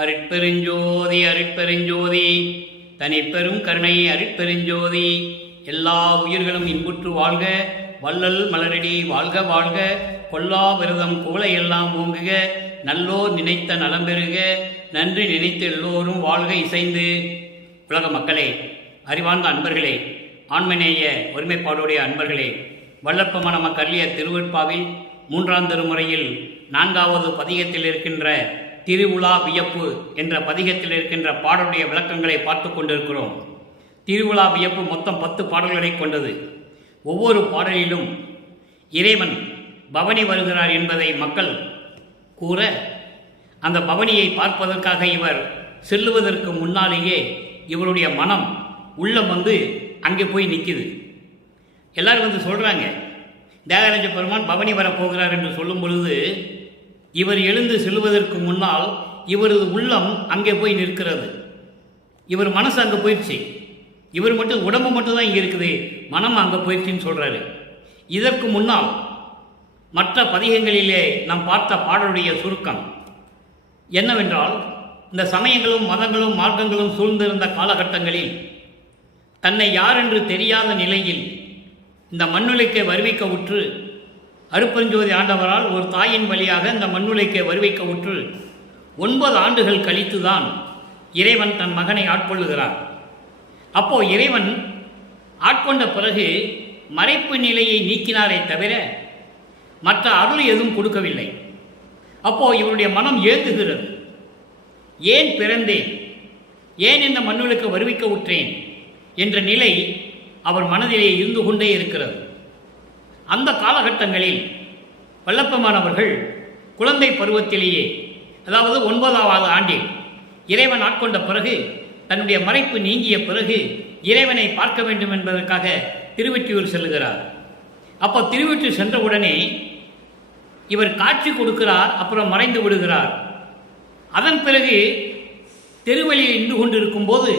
அருட்பெருஞ்சோதி அருட்பெருஞ்சோதி தனிப்பெரும் கருணை அருட்பெருஞ்சோதி. எல்லா உயிர்களும் இன்புற்று வாழ்க, வள்ளல் மலரடி வாழ்க வாழ்க, கொல்லா விரதம் குவளை எல்லாம் ஓங்குக, நல்லோர் நினைத்த நலம் பெறுக, நன்றி நினைத்து எல்லோரும் வாழ்க இசைந்து. உலக மக்களே, அறிவார்ந்த அன்பர்களே, ஆண்மநேய ஒருமைப்பாடுடைய அன்பர்களே, வல்லற்பமான மக்களிய திருவெட்பாவில் 3ஆம் திருமுறையில் 4வது பதிகத்தில் இருக்கின்ற திருவுலா வியப்பு என்ற பதிகத்தில் இருக்கின்ற பாடலுடைய விளக்கங்களை பார்த்து கொண்டிருக்கிறோம். திருவுலா வியப்பு மொத்தம் 10 பாடல்களை கொண்டது. ஒவ்வொரு பாடலிலும் இறைவன் பவனி வருகிறார் என்பதை மக்கள் கூற, அந்த பவனியை பார்ப்பதற்காக இவர் செல்லுவதற்கு முன்னாலேயே இவருடைய மனம் உள்ளம் அங்கே போய் நிற்கிது. எல்லாரும் சொல்கிறாங்க, தியாகராஜ பெருமான் பவனி வரப்போகிறார் என்று சொல்லும் பொழுது இவர் எழுந்து செல்வதற்கு முன்னால் இவரது உள்ளம் அங்கே போய் நிற்கிறது. இவர் மனசு அங்கே போயிடுச்சு, இவர் மட்டும் உடம்பு மட்டும்தான் இங்கே இருக்குது, மனம் அங்கே போயிடுச்சின்னு சொல்கிறாரு. இதற்கு முன்னால் மற்ற பதிகங்களிலே நாம் பார்த்த பாடலுடைய சுருக்கம் என்னவென்றால், இந்த சமயங்களும் மதங்களும் மார்க்கங்களும் சூழ்ந்திருந்த காலகட்டங்களில் தன்னை யார் என்று தெரியாத நிலையில் இந்த மண்ணுலைக்கே வருவிக்க உற்று அருட்பெருஞ்சோதி ஆண்டவரால் ஒரு தாயின் வழியாக இந்த மண்ணுலைக்கே வருவிக்க உற்று 9 ஆண்டுகள் கழித்துதான் இறைவன் தன் மகனை ஆட்கொள்ளுகிறார். அப்போ இறைவன் ஆட்கொண்ட பிறகு மறைப்பு நிலையை நீக்கினாரே தவிர மற்ற அருள் எதுவும் கொடுக்கவில்லை. அப்போ இவருடைய மனம் ஏங்குகிறது. ஏன் பிறந்தேன், ஏன் இந்த மண்ணுலைக்கு வருவிக்க உற்றேன் என்ற நிலை அவர் மனதிலே இருந்து கொண்டே இருக்கிறது. அந்த காலகட்டங்களில் வல்லப்பமானவர்கள் குழந்தை பருவத்திலேயே, அதாவது 9வது ஆண்டில் இறைவன் ஆட்கொண்ட பிறகு, தன்னுடைய மறைப்பு நீங்கிய பிறகு இறைவனை பார்க்க வேண்டும் என்பதற்காக திருவெற்றியூர் செல்லுகிறார். அப்போ திருவெற்றியூர் சென்றவுடனே இவர் காட்சி கொடுக்கிறார், அப்புறம் மறைந்து விடுகிறார். அதன் பிறகு தெருவழியில் நின்று கொண்டிருக்கும் போது,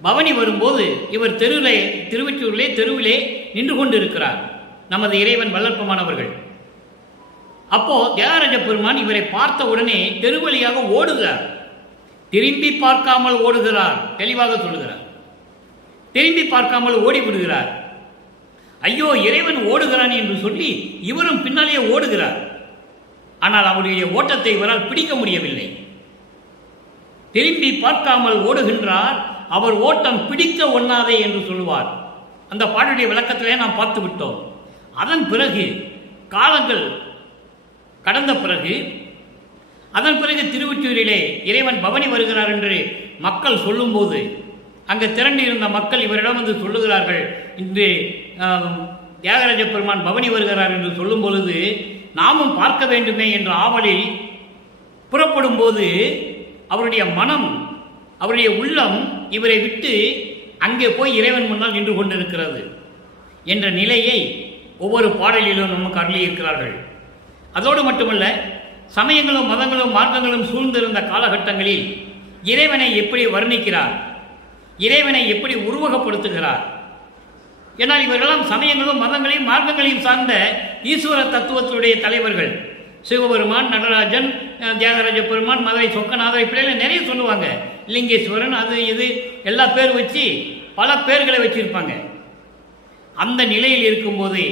பவனி வரும்போது இவர் திருவெற்றியூரிலே தெருவிலே நின்று கொண்டிருக்கிறார் நமது இறைவன் வல்லற்பமானவர்கள். அப்போ தியாகராஜ பெருமான் இவரை பார்த்த உடனே தெருவழியாக ஓடுகிறார். திரும்பி பார்க்காமல் ஓடுகிறார், தெளிவாக சொல்லுகிறார். திரும்பி பார்க்காமல் ஓடிவிடுகிறார். ஐயோ, இறைவன் ஓடுகிறான் என்று சொல்லி இவரும் பின்னாலேயே ஓடுகிறார். ஆனால் அவருடைய ஓட்டத்தை இவரால் பிடிக்க முடியவில்லை. திரும்பி பார்க்காமல் ஓடுகின்றார். அவர் ஓட்டம் பிடிக்க ஒண்ணாதே என்று சொல்லுவார். அந்த பாடலுடைய விளக்கத்திலே நாம் பார்த்து விட்டோம். அதன் பிறகு காலங்கள் கடந்த பிறகு, அதன் பிறகு திருவொற்றியூரிலே இறைவன் பவனி வருகிறார் என்று மக்கள் சொல்லும்போது, அங்கு திரண்டு இருந்த மக்கள் இவரிடம் சொல்லுகிறார்கள், இன்று தியாகராஜ பெருமான் பவனி வருகிறார் என்று சொல்லும் பொழுது நாமும் பார்க்க வேண்டுமே என்ற ஆவலில் புறப்படும் போது அவருடைய மனம், அவருடைய உள்ளம் இவரை விட்டு அங்கே போய் இறைவன் முன்னால் நின்று கொண்டிருக்கிறது என்ற நிலையை ஒவ்வொரு பாடலிலும் நமக்கு அருளியிருக்கிறார்கள். அதோடு மட்டுமல்ல, சமயங்களும் மதங்களும் மார்க்கங்களும் சூழ்ந்திருந்த காலகட்டங்களில் இறைவனை எப்படி வர்ணிக்கிறார், இறைவனை எப்படி உருவகப்படுத்துகிறார். ஏன்னால் இவர்களெல்லாம் சமயங்களும் மதங்களையும் மார்க்கங்களையும் சார்ந்த ஈஸ்வர தத்துவத்துடைய தலைவர்கள். சிவபெருமான், நடராஜன், தியாகராஜ பெருமான், மதுரை சொக்கநாதர், இப்படியெல்லாம் நிறைய சொல்லுவாங்க. லிங்கேஸ்வரன், அது இது எல்லா பேர் வச்சு பல பேர்களை வச்சிருப்பாங்க. அந்த நிலையில் இருக்கும்போது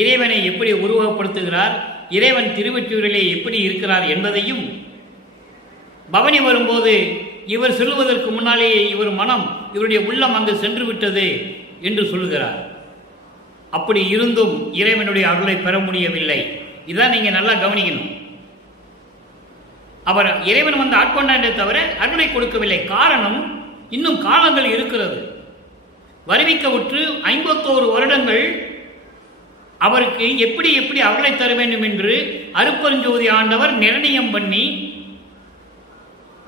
இறைவனை எப்படி உருவகப்படுத்துகிறார், இறைவன் திருவொற்றியூரிலே எப்படி இருக்கிறார் என்பதையும், பவனி வரும்போது இவர் செல்வதற்கு முன்னாலேயே இவர் மனம், இவருடைய உள்ளம் அங்கு சென்று விட்டது என்று சொல்லுகிறார். அப்படி இருந்தும் இறைவனுடைய அருளை பெற முடியவில்லை. இதான் நீங்க நல்லா கவனிக்கணும். அவர் இறைவன் ஆட்கொண்டாரே தவிர அருளை கொடுக்கவில்லை. காரணம், இன்னும் காலங்கள் இருக்கிறது. வருவிக்க உற்று 51 வருடங்கள் அவருக்கு எப்படி எப்படி அருளை தர வேண்டும் என்று அருட்பெருஞ்சோதி ஆண்டவர் நிர்ணயம் பண்ணி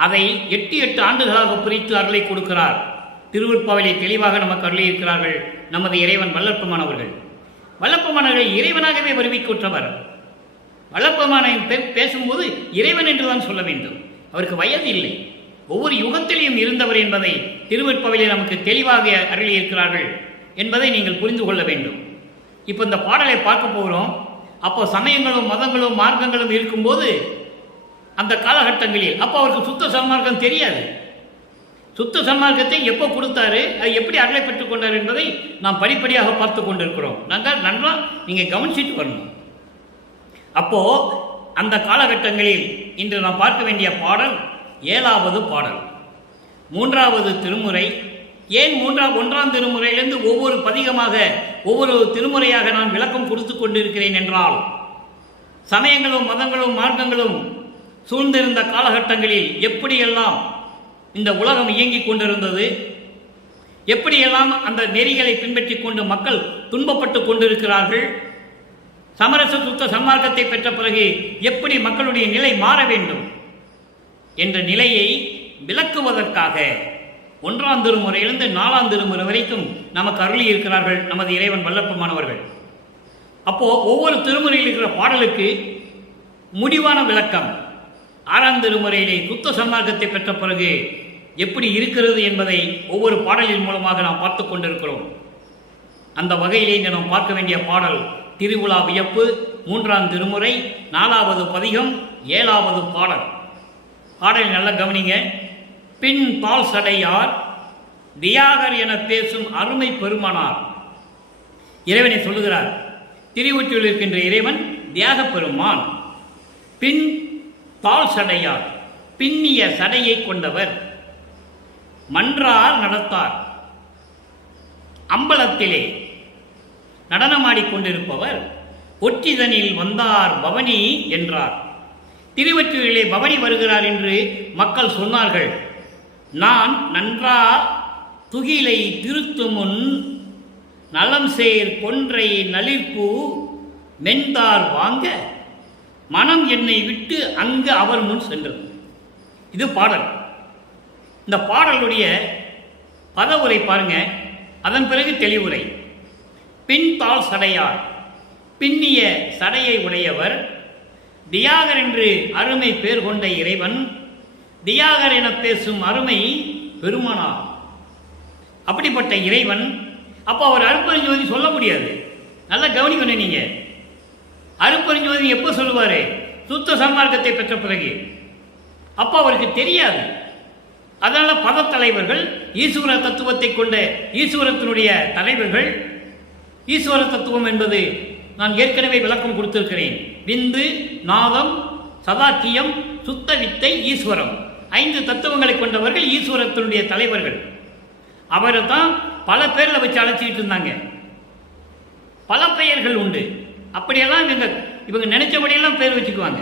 அதை 8 ஆண்டுகளாக பிரித்து அருளை கொடுக்கிறார். திருவெட்பாவிலே தெளிவாக நமக்கு அருளியிருக்கிறார்கள் நமது இறைவன் வல்லற்பமானவர்கள். வல்லற்பமானவர்களை இறைவனாகவே வருவிக்குற்றவர். வல்லப்பமான பேசும்போது இறைவன் என்றுதான் சொல்ல வேண்டும். அவருக்கு வயது இல்லை, ஒவ்வொரு யுகத்திலையும் இருந்தவர் என்பதை திருவெட்பாவிலே நமக்கு தெளிவாக அருளியிருக்கிறார்கள் என்பதை நீங்கள் புரிந்து கொள்ள வேண்டும். இப்போ இந்த பாடலை பார்க்க போகிறோம். அப்போ சமயங்களும் மதங்களும் மார்க்கங்களும் இருக்கும்போது அந்த காலகட்டங்களில். அப்போ அவருக்கு சுத்த சன்மார்க்கம் தெரியாது. சுத்த சன்மார்க்கத்தை எப்போ கொடுத்தாரு, அது எப்படி அருளை பெற்றுக் கொண்டார் என்பதை நாம் படிப்படியாக பார்த்து கொண்டிருக்கிறோம். நாங்கள் நன்றா நீங்கள் கவனிச்சுட்டு வரணும். அப்போ அந்த காலகட்டங்களில் இன்று நாம் பார்க்க வேண்டிய பாடல் 7வது பாடல், 3வது திருமுறை. ஏன் 1ஆம் திருமுறையிலிருந்து ஒவ்வொரு பதிகமாக ஒவ்வொரு திருமுறையாக நான் விளக்கம் கொடுத்து கொண்டிருக்கிறேன் என்றால், சமயங்களும் மதங்களும் மார்க்கங்களும் சூழ்ந்திருந்த காலகட்டங்களில் எப்படியெல்லாம் இந்த உலகம் இயங்கிக் கொண்டிருந்தது, எப்படியெல்லாம் அந்த நெறிகளை பின்பற்றி கொண்டு மக்கள் துன்பப்பட்டு கொண்டிருக்கிறார்கள், சமரச சுத்த சன்மார்க்கத்தை பெற்ற பிறகு எப்படி மக்களுடைய நிலை மாற வேண்டும் என்ற நிலையை விளக்குவதற்காக 1ஆம் திருமுறையிலிருந்து 4ஆம் திருமுறை வரைக்கும் நமக்கு அருளி இருக்கிறார்கள் நமது இறைவன் வல்லப்பமானவர்கள். அப்போ ஒவ்வொரு திருமுறையில் இருக்கிற பாடலுக்கு முடிவான விளக்கம் 6ஆம் திருமுறையிலே சுத்த சன்மார்க்கத்தை பெற்ற பிறகு எப்படி இருக்கிறது என்பதை ஒவ்வொரு பாடலின் மூலமாக நாம் பார்த்து கொண்டிருக்கிறோம். அந்த வகையிலே நாம் பார்க்க வேண்டிய பாடல் திருவிழா வியப்பு, 3ஆம் திருமுறை, 4வது பதிகம், 7வது பாடல். பாடல் நல்லா கவனிங்க. பின் பால் சடையார் தியாகர் என பேசும் அருமை பெருமானார். இறைவனை சொல்லுகிறார். திருவொற்றியூரில் இருக்கின்ற இறைவன் தியாக பெருமான். பின் பால் சடையார், பின்னிய சடையை கொண்டவர், மன்றார் நடத்தார், அம்பலத்திலே நடனமாடிக்கொண்டிருப்பவர், ஒற்றிதனில் வந்தார் பவனி என்றார். திருவொற்றியூரிலே பவனி வருகிறார் என்று மக்கள் சொன்னார்கள். நான் நன்றா துகிலை திருத்து முன் நலம் சேர் கொன்றை நளிர்பூ மென்தார் வாங்க மனம் என்னை விட்டு அங்கு அவர் முன் சென்றது. இது பாடல். இந்த பாடலுடைய பதவுரை பாருங்க. அதன் பிறகு தெளிவுரை. பின் தாள் சடையார், பின்னிய சடையை உடையவர், தியாகர் என்று அருமை பேர் கொண்ட இறைவன், தியாகர் என பேசும் அருமை பெருமானார். அப்படிப்பட்ட இறைவன். அப்போ அவர் அருட்பெருஞ்சோதி சொல்ல முடியாது. நல்லா கவனிக்கணும் நீங்க. அருட்பெருஞ்சோதி எப்போ சொல்லுவாரு? சுத்த சன்மார்க்கத்தை பெற்ற பிறகு. அப்போ அவருக்கு தெரியாது. அதனால பத தலைவர்கள், ஈஸ்வர தத்துவத்தை கொண்ட ஈஸ்வரத்தினுடைய தலைவர்கள், ஈஸ்வர தத்துவம் என்பது நான் ஏற்கனவே விளக்கம் கொடுத்திருக்கிறேன். விந்து, நாதம், சதாக்கியம், சுத்த வித்தை, ஈஸ்வரம், 5 தத்துவங்களை கொண்டவர்கள் ஈஸ்வரத்தினுடைய தலைவர்கள். அவரை தான் பல பேரில் வச்சு அழைச்சிக்கிட்டு இருந்தாங்க. பல பெயர்கள் உண்டு. அப்படியெல்லாம் இவங்க நினைச்சபடியெல்லாம் பேர் வச்சுக்குவாங்க.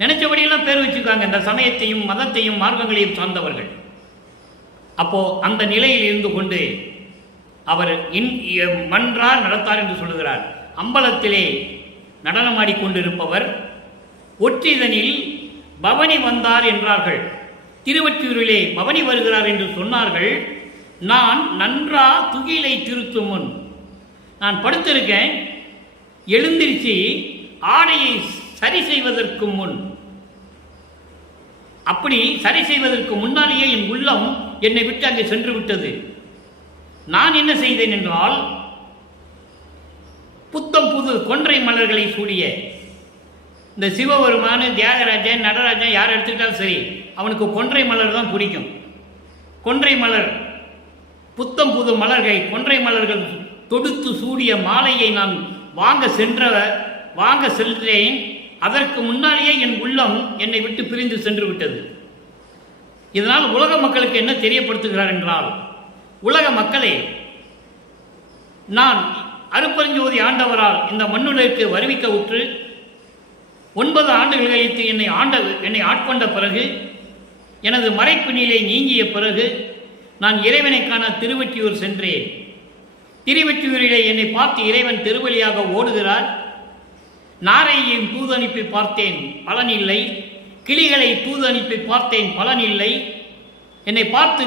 நினைச்சபடியெல்லாம் பேர் வச்சுக்குவாங்க இந்த சமயத்தையும் மதத்தையும் மார்க்கங்களையும் சார்ந்தவர்கள். அப்போ அந்த நிலையில் இருந்து கொண்டு அவர் மன்றார் நடத்தார் என்று சொல்லுகிறார். அம்பலத்திலே நடனமாடிக்கொண்டிருப்பவர், ஒற்றிதனில் பவனி வந்தார் என்றார்கள். திருவொற்றியூரிலே பவனி வருகிறார் என்று சொன்னார்கள். நான் நன்றா துகிலை திருத்தும் முன், நான் படுத்திருக்கேன், எழுந்திருச்சு ஆடையை சரி செய்வதற்கு முன், அப்படி சரி செய்வதற்கு முன்னாலேயே என் உள்ளம் என்னை விட்டு அங்கே சென்று விட்டது. நான் என்ன செய்தேன் என்றால், புத்தம் புது கொன்றை மலர்களை சூடிய இந்த சிவபெருமான, தியாகராஜன், நடராஜன் யார் எடுத்துக்கிட்டாலும் சரி, அவனுக்கு கொன்றை மலர் தான் பிடிக்கும். கொன்றை மலர், புத்தம் புது மலர்கள், கொன்றை மலர்கள் தொடுத்து சூடிய மாலையை நான் வாங்க சென்றேன். அதற்கு முன்னாலேயே என் உள்ளம் என்னை விட்டு பிரிந்து சென்று விட்டது. இதனால் உலக மக்களுக்கு என்ன தெரியப்படுத்துகிறார் என்றால், உலக மக்களே, நான் அருட்பெருஞ்சோதி ஆண்டவரால் இந்த மண்ணுலகிற்கு வருவிக்க உற்று 9 ஆண்டுகள் கழித்து என்னை ஆட்கொண்ட பிறகு, எனது மறைப்பு நிலை நீங்கிய பிறகு நான் இறைவனை காண திருவொற்றியூர் சென்றேன். திருவொற்றியூரிலே என்னை பார்த்து இறைவன் திருவழியாக ஓடுகிறார். நாரையையும் தூது அனுப்பி பார்த்தேன், பலன் இல்லை. கிளிகளை தூது அனுப்பி பார்த்தேன், பலன் இல்லை. என்னை பார்த்து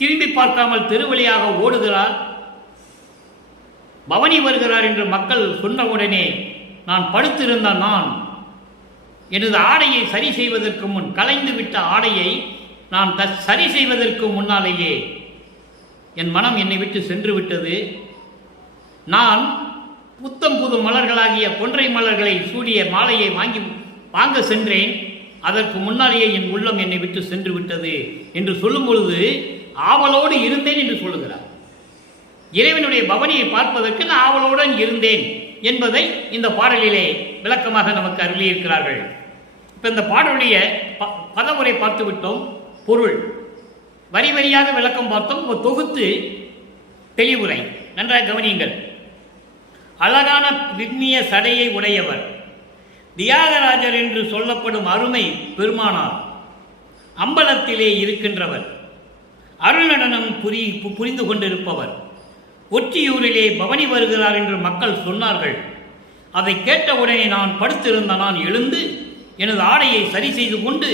திரும்பி பார்க்காமல் திருவழியாக ஓடுகிறார், பவனி வருகிறார் என்று மக்கள் சொன்னவுடனே நான் படுத்திருந்த நான் எனது ஆடையை சரி செய்வதற்கு முன், கலைந்து விட்ட ஆடையை நான் சரி செய்வதற்கு முன்னாலேயே என் மனம் என்னை விட்டு சென்று விட்டது. நான் புத்தம் புது மலர்களாகிய கொன்றை மலர்களை சூடிய மாலையை வாங்க சென்றேன், அதற்கு முன்னாலேயே என் உள்ளம் என்னை விட்டு சென்று விட்டது என்று சொல்லும் பொழுது ஆவலோடு இருந்தேன் என்று சொல்லுகிறார். இறைவனுடைய பவனியை பார்ப்பதற்கு நான் ஆவலோடு இருந்தேன் என்பதை இந்த பாடலிலே விளக்கமாக நமக்கு அருளியிருக்கிறார்கள். இப்போ இந்த பாடலுடைய பதவுரை பார்த்து விட்டோம், பொருள் வரி வரியாக விளக்கம் பார்த்தோம், தொகுத்து தெளிவுரை நன்றாக கவனியுங்கள். அழகான விண்ணிய சடையை உடையவர் தியாகராஜர் என்று சொல்லப்படும் அருமை பெருமானார் அம்பலத்திலே இருக்கின்றவர், அருள் நடனம் புரிந்து கொண்டிருப்பவர், ஒற்றியூரிலே பவனி வருகிறார் என்று மக்கள் சொன்னார்கள். அதை கேட்டவுடனே நான் படுத்திருந்த நான் எழுந்து எனது ஆடையை சரி செய்து கொண்டு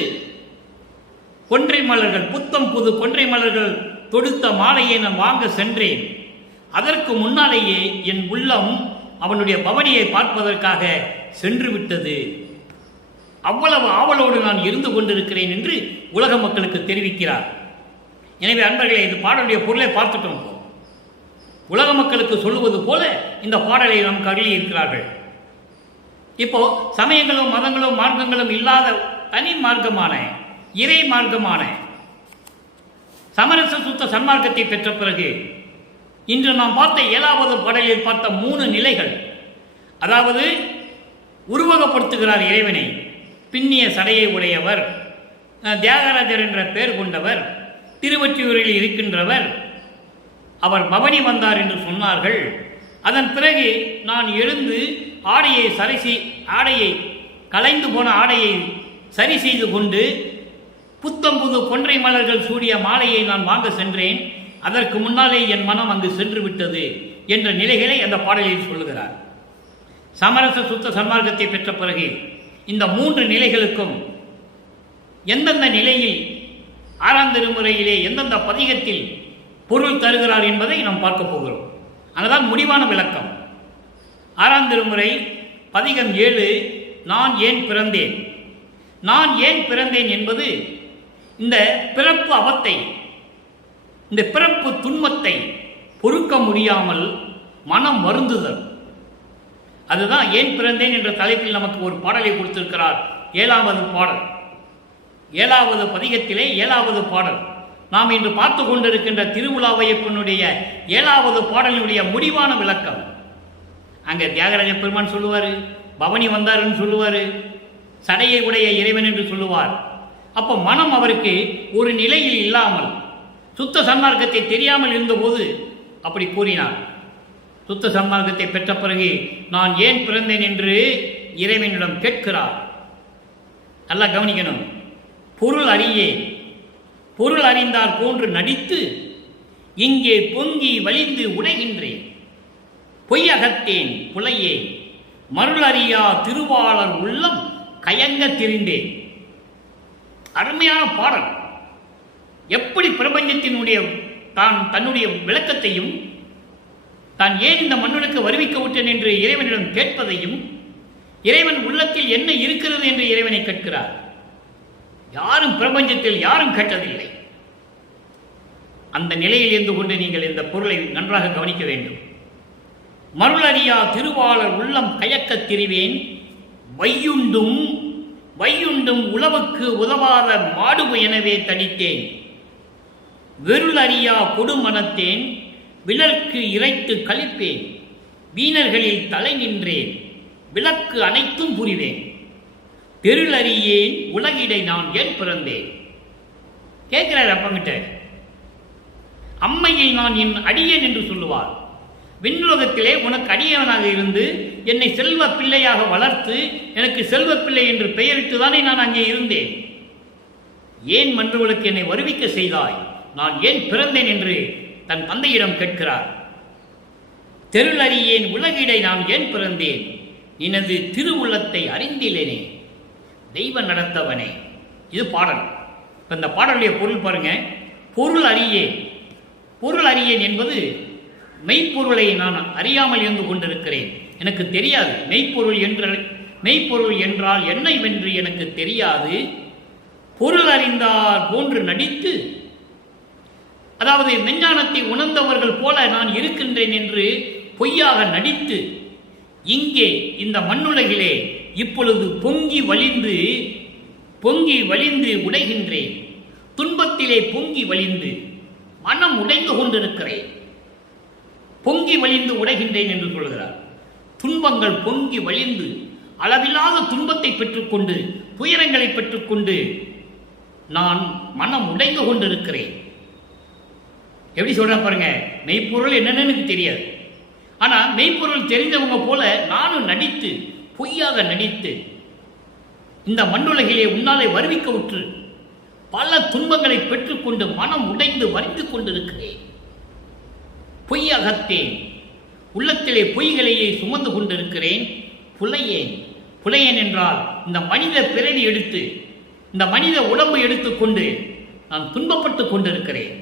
கொன்றை மலர்கள், புத்தம் புது கொன்றை மலர்கள் தொடுத்த மாலையை நான் வாங்க சென்றேன். அதற்கு முன்னாலேயே என் உள்ளம் அவனுடைய பவனியை பார்ப்பதற்காக சென்று விட்டது. அவ்வளவு ஆவலோடு நான் இருந்து கொண்டிருக்கிறேன் என்று உலக மக்களுக்கு தெரிவிக்கிறார். எனவே அன்பர்களே, இந்த பாடலுடைய பொருளை பார்த்துட்டோம். உலக மக்களுக்கு சொல்லுவது போல இந்த பாடலை நமக்கு அருளி இருக்கிறார்கள். இப்போ சமயங்களும் மதங்களும் மார்க்கங்களும் இல்லாத தனி மார்க்கமான இறை மார்க்கமான சமரச சுத்த சன்மார்க்கத்தை பெற்ற பிறகு இன்று நாம் பார்த்த 7வது பாடலில் பார்த்த 3 நிலைகள், அதாவது உருவகப்படுத்துகிறார் இறைவனை. பின்னிய சடையை உடையவர், தியாகராஜர் என்ற பெயர் கொண்டவர், திருவொற்றியூரில் இருக்கின்றவர், அவர் பவனி வந்தார் என்று சொன்னார்கள். அதன் பிறகு நான் எழுந்து ஆடையை கலைந்து போன ஆடையை சரி செய்து கொண்டு புத்தம் புது கொன்றை மலர்கள் சூடிய மாலையை நான் வாங்க சென்றேன். அதற்கு முன்னாலே என் மனம் அங்கு சென்று விட்டது என்ற நிலைகளை அந்த பாடலில் சொல்லுகிறார். சமரச சுத்த சன்மார்க்கத்தை பெற்ற பிறகு இந்த 3 நிலைகளுக்கும் எந்தெந்த நிலையில் 6ஆம் திருமுறையிலே எந்தெந்த பதிகத்தில் பொருள் தருகிறார் என்பதை நாம் பார்க்க போகிறோம். அதுதான் முடிவான விளக்கம். 6ஆம் திருமுறை பதிகம் 7, நான் ஏன் பிறந்தேன். நான் ஏன் பிறந்தேன் என்பது இந்த பிறப்பு அவத்தை, இந்த பிறப்பு துன்பத்தை பொறுக்க முடியாமல் மனம் வருந்துதல். அதுதான் ஏன் பிறந்தேன் என்ற தலைப்பில் நமக்கு ஒரு பாடலை கொடுத்திருக்கிறார். 7வது பாடல், 7வது பதிகத்திலே 7வது பாடல். நாம் இன்று பார்த்து கொண்டிருக்கின்ற திருவுலாவையப்பனுடைய 7வது பாடலினுடைய முடிவான விளக்கம். அங்கே தியாகராஜ பெருமான் சொல்லுவார், பவனி வந்தார்ன்னு சொல்லுவார், சடையை உடைய இறைவன் என்று சொல்லுவார். அப்போ மனம் அவருக்கு ஒரு நிலையில் இல்லாமல் சுத்த சன்மார்க்கத்தை தெரியாமல் இருந்தபோது அப்படி கூறினார். சுத்த சன்மார்க்கத்தை பெற்ற பிறகு நான் ஏன் பிறந்தேன் என்று இறைவனிடம் கேட்கிறார். நல்லா கவனிக்கணும். பொருள் அறியே, பொருள் அறிந்தார் போன்று நடித்து இங்கே பொங்கி வலிந்து உடைகின்றேன், பொய்யகத்தேன் புலையே மருளறியா திருவாளர் உள்ளம் கயங்க திரிந்தேன். அருமையான பாடல். எப்படி பிரபஞ்சத்தினுடைய தன்னுடைய விளக்கத்தையும் தான் ஏன் இந்த மண்ணுக்கு வருவிக்க விட்டேன் என்று இறைவனிடம் கேட்பதையும், இறைவன் உள்ளத்தில் என்ன இருக்கிறது என்று இறைவனை கேட்கிறார். யாரும் பிரபஞ்சத்தில் யாரும் கேட்டதில்லை. அந்த நிலையில் இருந்து கொண்டு நீங்கள் இந்த பொருளை நன்றாக கவனிக்க வேண்டும். மருளறியா திருவாளர் உள்ளம் கயக்கத் திரிவேன், வையுண்டும் உழவுக்கு உதவாத மாடுவு எனவே தடித்தேன், வெருளறியா கொடுமனத்தேன் விலக்கு இறைத்து கழிப்பேன், வீணர்களில் தலை நின்றேன் விளக்கு அனைத்தும் புரிவேன், தெருளறியேன் உலகிடை நான் ஏன் பிறந்தேன். கேட்கிறார் அப்பங்கிட்ட. அம்மையில் நான் என் அடியேன் என்று சொல்லுவார். விண்ணுலகத்திலே உனக்கு அடியவனாக இருந்து என்னை செல்வ பிள்ளையாக வளர்த்து எனக்கு செல்வ பிள்ளை என்று பெயரிட்டுதானே நான் அங்கே இருந்தேன். ஏன் மன்றவளுக்கு என்னை வருவிக்க செய்தாய், நான் ஏன் பிறந்தேன் என்று தன் தந்தையிடம் கேட்கிறார். தெருளறியேன் உலகிடை நான் ஏன் பிறந்தேன், எனது திருவுள்ளத்தை அறிந்திலேனே தெய்வ நடத்தவனே. இது பாடல். இந்த பாடலுடைய பொருள் பாருங்க. பொருள் அறியேன், பொருள் அறியேன் என்பது மெய்ப்பொருளை நான் அறியாமல் இருந்து கொண்டிருக்கிறேன், எனக்கு தெரியாது. மெய்ப்பொருள் என்றால் என்னவென்று எனக்கு தெரியாது. பொருள் அறிந்தார் போன்று நடித்து, அதாவது மெஞ்ஞானத்தை உணர்ந்தவர்கள் போல நான் இருக்கின்றேன் என்று பொய்யாக நடித்து இங்கே இந்த மண்ணுலகிலே இப்பொழுது பொங்கி வழிந்து உடைகின்றேன். துன்பத்திலே பொங்கி வழிந்து மனம் உடைந்து கொண்டிருக்கிறேன். பொங்கி வழிந்து உடைகின்றேன் என்று சொல்கிறார். துன்பங்கள் பொங்கி வழிந்து அளவில்லாத துன்பத்தை பெற்றுக்கொண்டு துயரங்களை பெற்றுக்கொண்டு நான் மனம் உடைந்து கொண்டிருக்கிறேன். எப்படி சொல்ற பாருங்க. மெய்ப்பொருள் என்னன்னு எனக்கு தெரியாது. ஆனா மெய்ப்பொருள் தெரிந்தவங்க போல நானும் நடித்து பொய்யாக நடித்து இந்த மண்ணுலகிலே உன்னாலே வருவிக்க உற்று பல துன்பங்களை பெற்றுக்கொண்டு மனம் உடைந்து வரிந்து கொண்டிருக்கிறேன். பொய்யகத்தேன், உள்ளத்திலே பொய்களையே சுமந்து கொண்டிருக்கிறேன். புலையேன் என்றால் இந்த மனித பிறவி எடுத்து இந்த மனித உடம்பு எடுத்துக்கொண்டு நான் துன்பப்பட்டு கொண்டிருக்கிறேன்.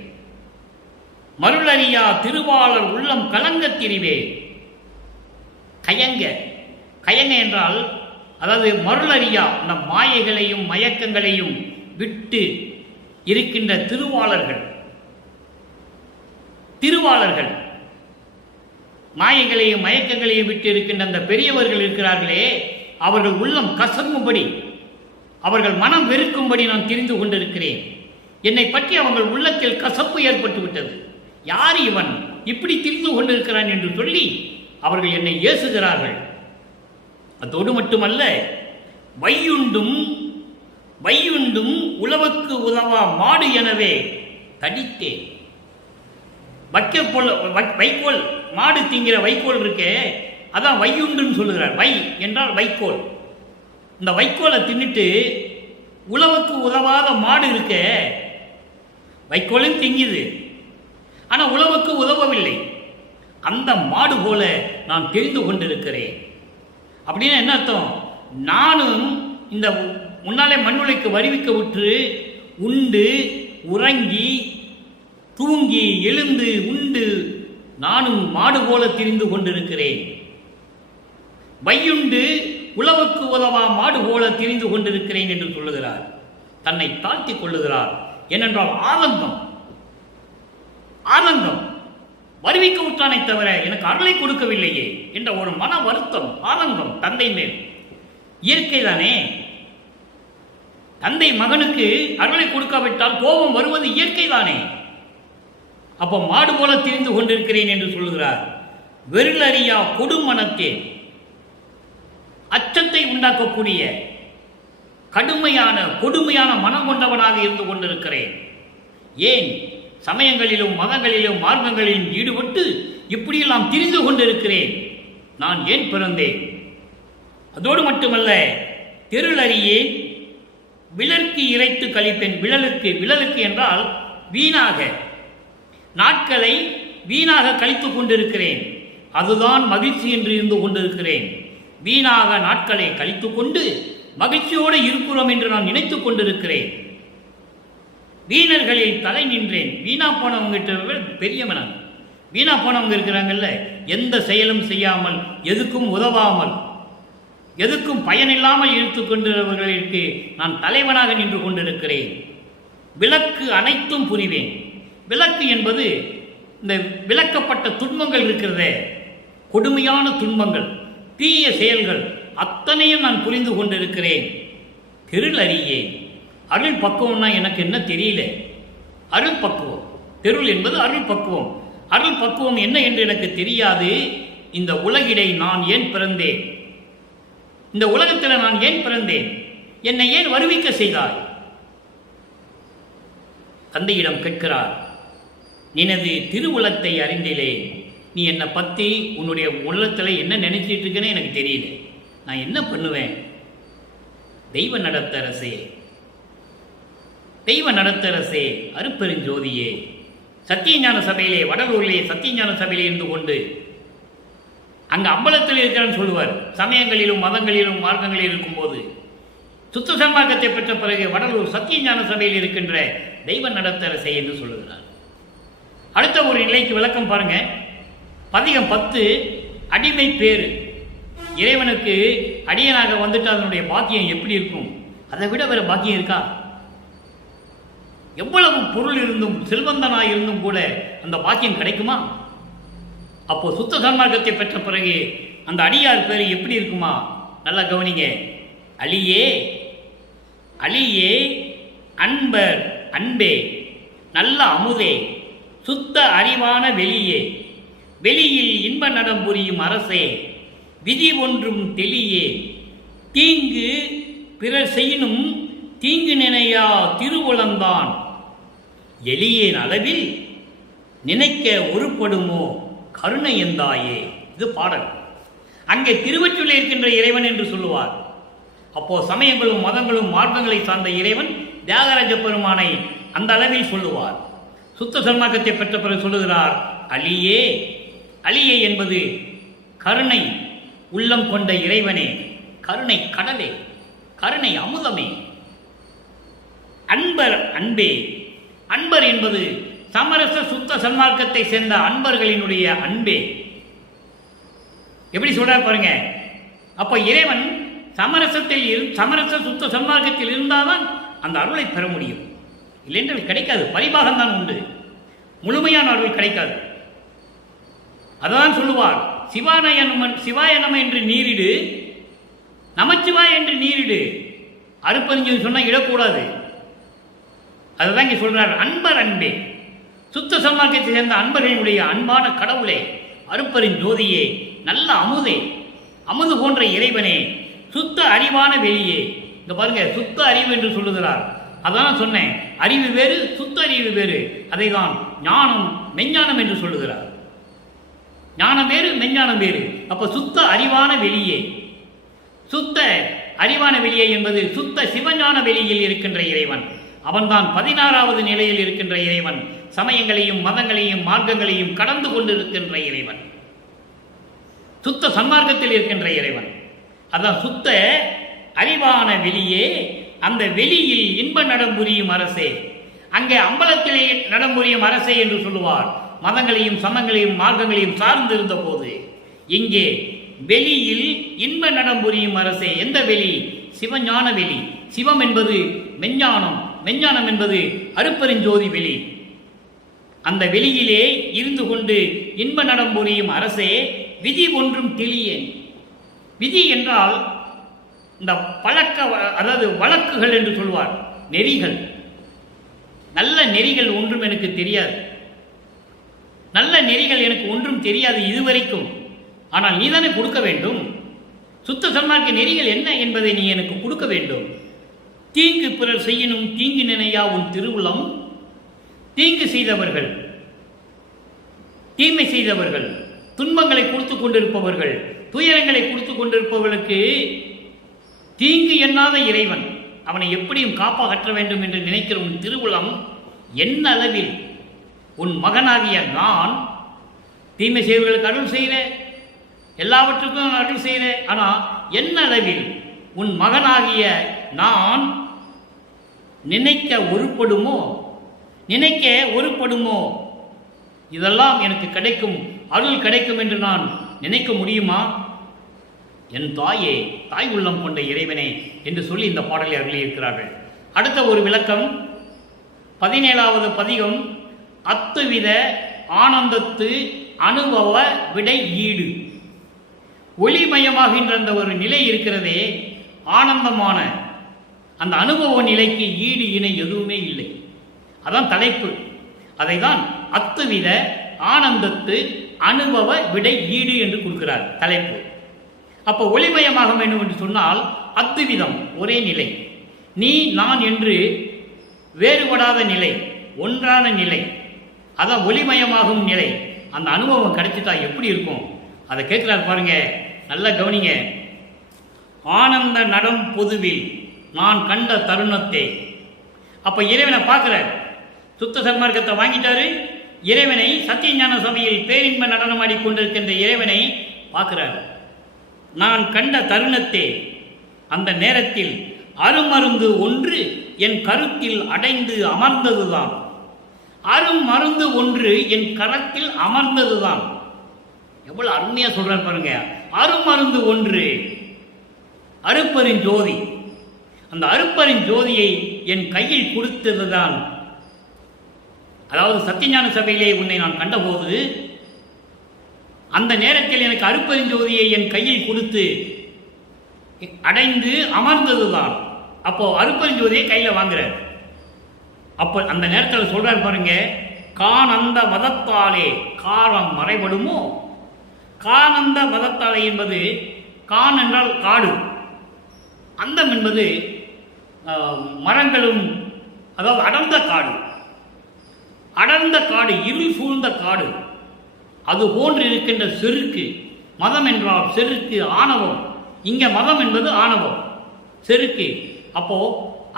மருளறியா திருவாளர் உள்ளம் கலங்கத் திரிவே. கயங்க என்றால் அதாவது மருளறியா இந்த மாயைகளையும் மயக்கங்களையும் விட்டு இருக்கின்ற திருவாளர்கள் மாயைகளையும் மயக்கங்களையும் விட்டு இருக்கின்ற அந்த பெரியவர்கள் இருக்கிறார்களே, அவர்கள் உள்ளம் கசங்கும்படி அவர்கள் மனம் வெறுக்கும்படி நான் தெரிந்து கொண்டிருக்கிறேன். என்னை பற்றி அவர்கள் உள்ளத்தில் கசப்பு ஏற்பட்டு விட்டது. யார் இவன் இப்படி தெரிந்து கொண்டிருக்கிறான் என்று சொல்லி அவர்கள் என்னை ஏசுகிறார்கள். அதோடு மட்டுமல்ல, வையுண்டும் உழவுக்கு உதவா மாடு எனவே தடித்தேன். வைக்கோல் மாடு திங்கிற வைக்கோல் இருக்கே, அதான் வையுண்டுன்னு சொல்லுகிறார். வை என்றால் வைக்கோல். இந்த வைக்கோலை தின்னுட்டு உழவுக்கு உதவாத மாடு இருக்க, வைக்கோலும் திங்குது, ஆனா உழவுக்கு உதவவில்லை. அந்த மாடு போல நான் தெரிந்து கொண்டிருக்கிறேன். அப்படின்னா என்ன அர்த்தம்? நானும் இந்த முன்னாலே மண்ணுலைக்கு வருவிக்க விட்டு உண்டு உறங்கி தூங்கி எழுந்து உண்டு நானும் மாடு போல திரிந்து கொண்டிருக்கிறேன். வையுண்டு உழவுக்கு உதவா மாடு போல திரிந்து கொண்டிருக்கிறேன் என்று சொல்லுகிறார். தன்னை தாழ்த்திக் கொள்ளுகிறார். ஏனென்றால் ஆனந்தம் வருவிக்க விட்டானை தவிர எனக்கு அருளை கொடுக்கவில்லையே என்ற ஒரு மன வருத்தம், ஆனந்தம் தந்தை மேல். இயற்கை தானே. தந்தை மகனுக்கு அருளை கொடுக்காவிட்டால் கோபம் வருவது இயற்கை தானே. அப்போ மாடு போல திரிந்து கொண்டிருக்கிறேன் என்று சொல்கிறார். வெறுளறியா கொடுமனத்தே, அச்சத்தை உண்டாக்கக்கூடிய கொடுமையான மனம் கொண்டவனாக இருந்து கொண்டிருக்கிறேன். ஏன் சமயங்களிலும் மதங்களிலும் மார்க்கங்களிலும் ஈடுபட்டு இப்படியெல்லாம் திரிந்து கொண்டிருக்கிறேன்? நான் ஏன் பிறந்தேன்? அதோடு மட்டுமல்ல, தெருளறியேன் விழற்கு இறைத்து கழிப்பேன். விழலுக்கு என்றால் வீணாக நாட்களை வீணாக கழித்துக் கொண்டிருக்கிறேன். அதுதான் மகிழ்ச்சி என்று இருந்து கொண்டிருக்கிறேன். வீணாக நாட்களை கழித்துக் கொண்டு மகிழ்ச்சியோடு இருக்கிறோம் என்று நான் நினைத்துக் கொண்டிருக்கிறேன். வீணர்களில் தலை நின்றேன். வீணா போனவங்க பெரியவன். வீணா போனவங்க இருக்கிறாங்கல்ல, எந்த செயலும் செய்யாமல் எதுக்கும் உதவாமல் எதுக்கும் பயனில்லாமல் இழுத்து கொண்டிருக்கிறவர்களுக்கு நான் தலைவனாக நின்று கொண்டிருக்கிறேன். விளக்கு அனைத்தும் புரிவேன். விளக்கு என்பது இந்த விளக்கப்பட்ட துன்பங்கள் இருக்கிறதே, கொடுமையான துன்பங்கள், தீய செயல்கள் அத்தனையும் நான் புரிந்து கொண்டிருக்கிறேன். தெருள் அறியே. அருள் பக்குவம்னா எனக்கு என்ன தெரியல. அருள் பக்குவம், தெருள் என்பது அருள் பக்குவம். அருள் பக்குவம் என்ன என்று எனக்கு தெரியாது. இந்த உலகிடை நான் ஏன் பிறந்தேன்? இந்த உலகத்தில் நான் ஏன் பிறந்தேன்? என்னை ஏன் வருவிக்க செய்தாய்? தந்தையிடம் கேட்கிறார். நினது திருவுலத்தை அறிந்திலே. நீ என்னை பற்றி உன்னுடைய உள்ளத்தில் என்ன நினைச்சிட்டு இருக்கேன்னு எனக்கு தெரியல. நான் என்ன பண்ணுவேன்? தெய்வ நடத்தரசே, அருப்பெருஞ்சோதியே, சத்தியஞான சபையிலே, வடலூரிலே சத்தியஞான சபையிலே இருந்து கொண்டு அங்கே அம்பலத்தில் இருக்கிறான்னு சொல்லுவார். சமயங்களிலும் மதங்களிலும் மார்க்கங்களில் இருக்கும்போது சுத்த சன்மார்க்கத்தை பெற்ற பிறகு வடலூர் சத்தியஞான சபையில் இருக்கின்ற தெய்வ நடத்தரசை என்று சொல்லுகிறார். அடுத்த ஒரு நிலைக்கு விளக்கம் பாருங்க. பதிகம் 10 அடிமை பேரு. இறைவனுக்கு அடியனாக வந்துட்டு அதனுடைய பாக்கியம் எப்படி இருக்கும்? அதை விட வேற பாக்கியம் இருக்கா? எவ்வளவு பொருள் இருந்தும் செல்வந்தனாய் இருந்தும் கூட அந்த பாக்கியம் கிடைக்குமா? அப்போ சுத்த சன்மார்க்கத்தை பெற்ற பிறகு அந்த அடியார் பேரு எப்படி இருக்குமா? நல்லா கவனிங்க. அலியே அலியே அன்பர் அன்பே நல்ல அமுதே சுத்த அறிவான வெளியே வெளியில் இன்ப நடம் புரியும் அரசே விதி ஒன்றும் தெளியே தீங்கு பிறர் செய்யினும் தீங்கு நினையா திருவுளந்தான் எளியேன் அளவில் நினைக்க ஒருபடுமோ கருணை எந்தாயே. இது பாடல். அங்கே திருவொற்றியூரில் இருக்கின்ற இறைவன் என்று சொல்லுவார். அப்போ சமயங்களும் மதங்களும் மார்க்கங்களை சார்ந்த இறைவன் தியாகராஜ பெருமானை அந்த அளவில் சொல்லுவார். சுத்த சன்மார்க்கத்தை பெற்ற பிறகு சொல்லுகிறார் அலியே. அலியே என்பது கருணை உள்ளம் கொண்ட இறைவனே, கருணை கடலே, கருணை அமுதமே. அன்பர் அன்பே. அன்பர் என்பது சமரச சுத்த சன்மார்க்கத்தை சேர்ந்த அன்பர்களினுடைய அன்பே. எப்படி சொல்றார் பாருங்க. அப்ப இறைவன் சமரச சுத்த சன்மார்க்கத்தில் இருந்தால்தான் அந்த அருளை பெற முடியும். இல்லைன்றால் கிடைக்காது. பரிபாகம் தான் உண்டு, முழுமையான அருள் கிடைக்காது. அதான் சொல்லுவார் சிவாய நம என்று நீரிடு, நமச்சிவாய என்று நீரிடு. அருப்பறிஞ்சு சொன்னா இடக்கூடாது. அதுதான் இங்கே சொல்றார். அன்பர் அன்பே. சுத்த சன்மார்க்கத்தை சேர்ந்த அன்பர்களினுடைய அன்பான கடவுளே, அருப்பரின் ஜோதியே, நல்ல அமுதே, அமுது போன்ற இறைவனே, சுத்த அறிவான வெளியே. இங்க பாருங்க, சுத்த அறிவு என்று சொல்லுகிறார். அதான் சொன்னேன், அறிவு வேறு சுத்த அறிவு வேறு. அதை தான் ஞானம் மெஞ்ஞானம் என்று சொல்லுகிறார். ஞானம் வேறு மெஞ்ஞானம் வேறு. அப்ப சுத்த அறிவான வெளியே. சுத்த அறிவான வெளியே என்பது சுத்த சிவஞான வெளியில் இருக்கின்ற இறைவன். அவன்தான் 16வது நிலையில் இருக்கின்ற இறைவன். சமயங்களையும் மதங்களையும் மார்க்கங்களையும் கடந்து கொண்டிருக்கின்ற இறைவன், சுத்த சன்மார்க்கத்தில் இருக்கின்ற இறைவன். அதான் சுத்த அறிவான வெளியே. அந்த வெளியில் இன்ப நடம்புரியும் அரசே. அங்கே அம்பலத்திலே நடம்புரியும் அரசே என்று சொல்லுவார். மதங்களையும் சமங்களையும் மார்க்கங்களையும் சார்ந்து இருந்த போது இங்கே வெளியில் இன்ப நடம்புரியும் அரசே. எந்த வெளி? சிவஞான வெளி. சிவம் என்பது மெஞ்ஞானம், மெஞ்ஞானம் என்பது அருப்பெருஞ்சோதி வெளி. அந்த வெளியிலே இருந்து கொண்டு இன்ப நடம்புரியும் அரசே, விதி ஒன்றும் தெளியேன். விதி என்றால் இந்த அதாவது வழக்குகள் என்று சொல்வார், நெறிகள். நல்ல நெறிகள் ஒன்றும் எனக்கு தெரியாது. நல்ல நெறிகள் எனக்கு ஒன்றும் தெரியாது இதுவரைக்கும். ஆனால் நீ தானே கொடுக்க வேண்டும். சுத்த சன்மார்க்க நெறிகள் என்ன என்பதை நீ எனக்கு கொடுக்க வேண்டும். தீங்கு பிறர் செய்யினும் தீங்கு நினையா உன் திருவுளம். தீங்கு செய்தவர்கள், தீமை செய்தவர்கள், துன்பங்களை கொடுத்து கொண்டிருப்பவர்கள், துயரங்களை கொடுத்து கொண்டிருப்பவர்களுக்கு தீங்கு எண்ணாத இறைவன் அவனை எப்படியும் காப்பாற்ற வேண்டும் என்று நினைக்கிற உன் திருவுளம் என்ன அளவில் உன் மகனாகிய நான் தீமை செய்வர்களுக்கு அருள் செய்கிற, எல்லாவற்றுக்கும் அருள் செய்கிற. ஆனால் என்ன அளவில் உன் மகனாகிய நான் நினைக்க ஒருபடுமோ, நினைக்க ஒருபடுமோ, இதெல்லாம் எனக்கு கிடைக்கும், அருள் கிடைக்கும் என்று நான் நினைக்க முடியுமா? என் தாயே, தாய் உள்ளம் கொண்ட இறைவனே என்று சொல்லி இந்த பாடலை அருளியிருக்கிறார்கள். அடுத்த ஒரு விளக்கம், 17வது பதிகம். அத்துவித ஆனந்தத்து அனுபவ விடை ஈடு. ஒளிமயமாகின்ற அந்த ஒரு நிலை இருக்கிறதே, ஆனந்தமான அந்த அனுபவ நிலைக்கு ஈடு இணை எதுவுமே இல்லை. அதான் தலைப்பு. அதை தான் அத்துவித ஆனந்தத்து அனுபவ விடை ஈடு என்று கொடுக்கிறார் தலைப்பு. அப்போ ஒளிமயமாக வேண்டும் என்று சொன்னால் அத்துவிதம் ஒரே நிலை, நீ நான் என்று வேறுபடாத நிலை, ஒன்றான நிலை, அதான் ஒளிமயமாகும் நிலை. அந்த அனுபவம் கிடைச்சிட்டா எப்படி இருக்கும் அதை கேட்கிறார் பாருங்க. நல்லா கவனிங்க. ஆனந்த நடம் பொதுவில் நான் கண்ட தருணத்தை. அப்ப இறைவனை பார்க்கிற, சுத்த சன்மார்க்கத்தை வாங்கிட்டாரு, இறைவனை சத்தியஞான சபையில் பேரின்ப நடனம் ஆடிக்கொண்டிருக்கின்ற இறைவனை பார்க்கிறார். நான் கண்ட தருணத்தை, அந்த நேரத்தில் அருமருந்து ஒன்று என் கருத்தில் அடைந்து அமர்ந்ததுதான். அருமருந்து ஒன்று என் கரத்தில் அமர்ந்ததுதான். எவ்வளவு அருமையா சொல்றார் பாருங்க. அருமருந்து ஒன்று, அருப்பரின் ஜோதி. அந்த அருப்பரின் ஜோதியை என் கையில் கொடுத்ததுதான். அதாவது சத்தியஞான சபையிலே உன்னை நான் கண்டபோது அந்த நேரத்தில் எனக்கு அருப்பரின் ஜோதியை என் கையில் கொடுத்து அடைந்து அமர்ந்ததுதான். அப்போ அருட்பெருஞ்சோதியை கையில வாங்குறார். அப்போ அந்த நேரத்தில் சொல்றாரு பாருங்க, கானந்த மதத்தாலே காலம் மறைபடுமோ. கானந்த மதத்தாலே என்பது, கான் என்றால் காடு, அந்தம் என்பது மரங்களும், அதாவது அடர்ந்த காடு. அடர்ந்த காடு, இருள் சூழ்ந்த காடு, அது போன்று இருக்கின்ற செருக்கு. மதம் என்றால் செருக்கு, ஆணவம். இங்க மதம் என்பது ஆணவம், செருக்கு. அப்போ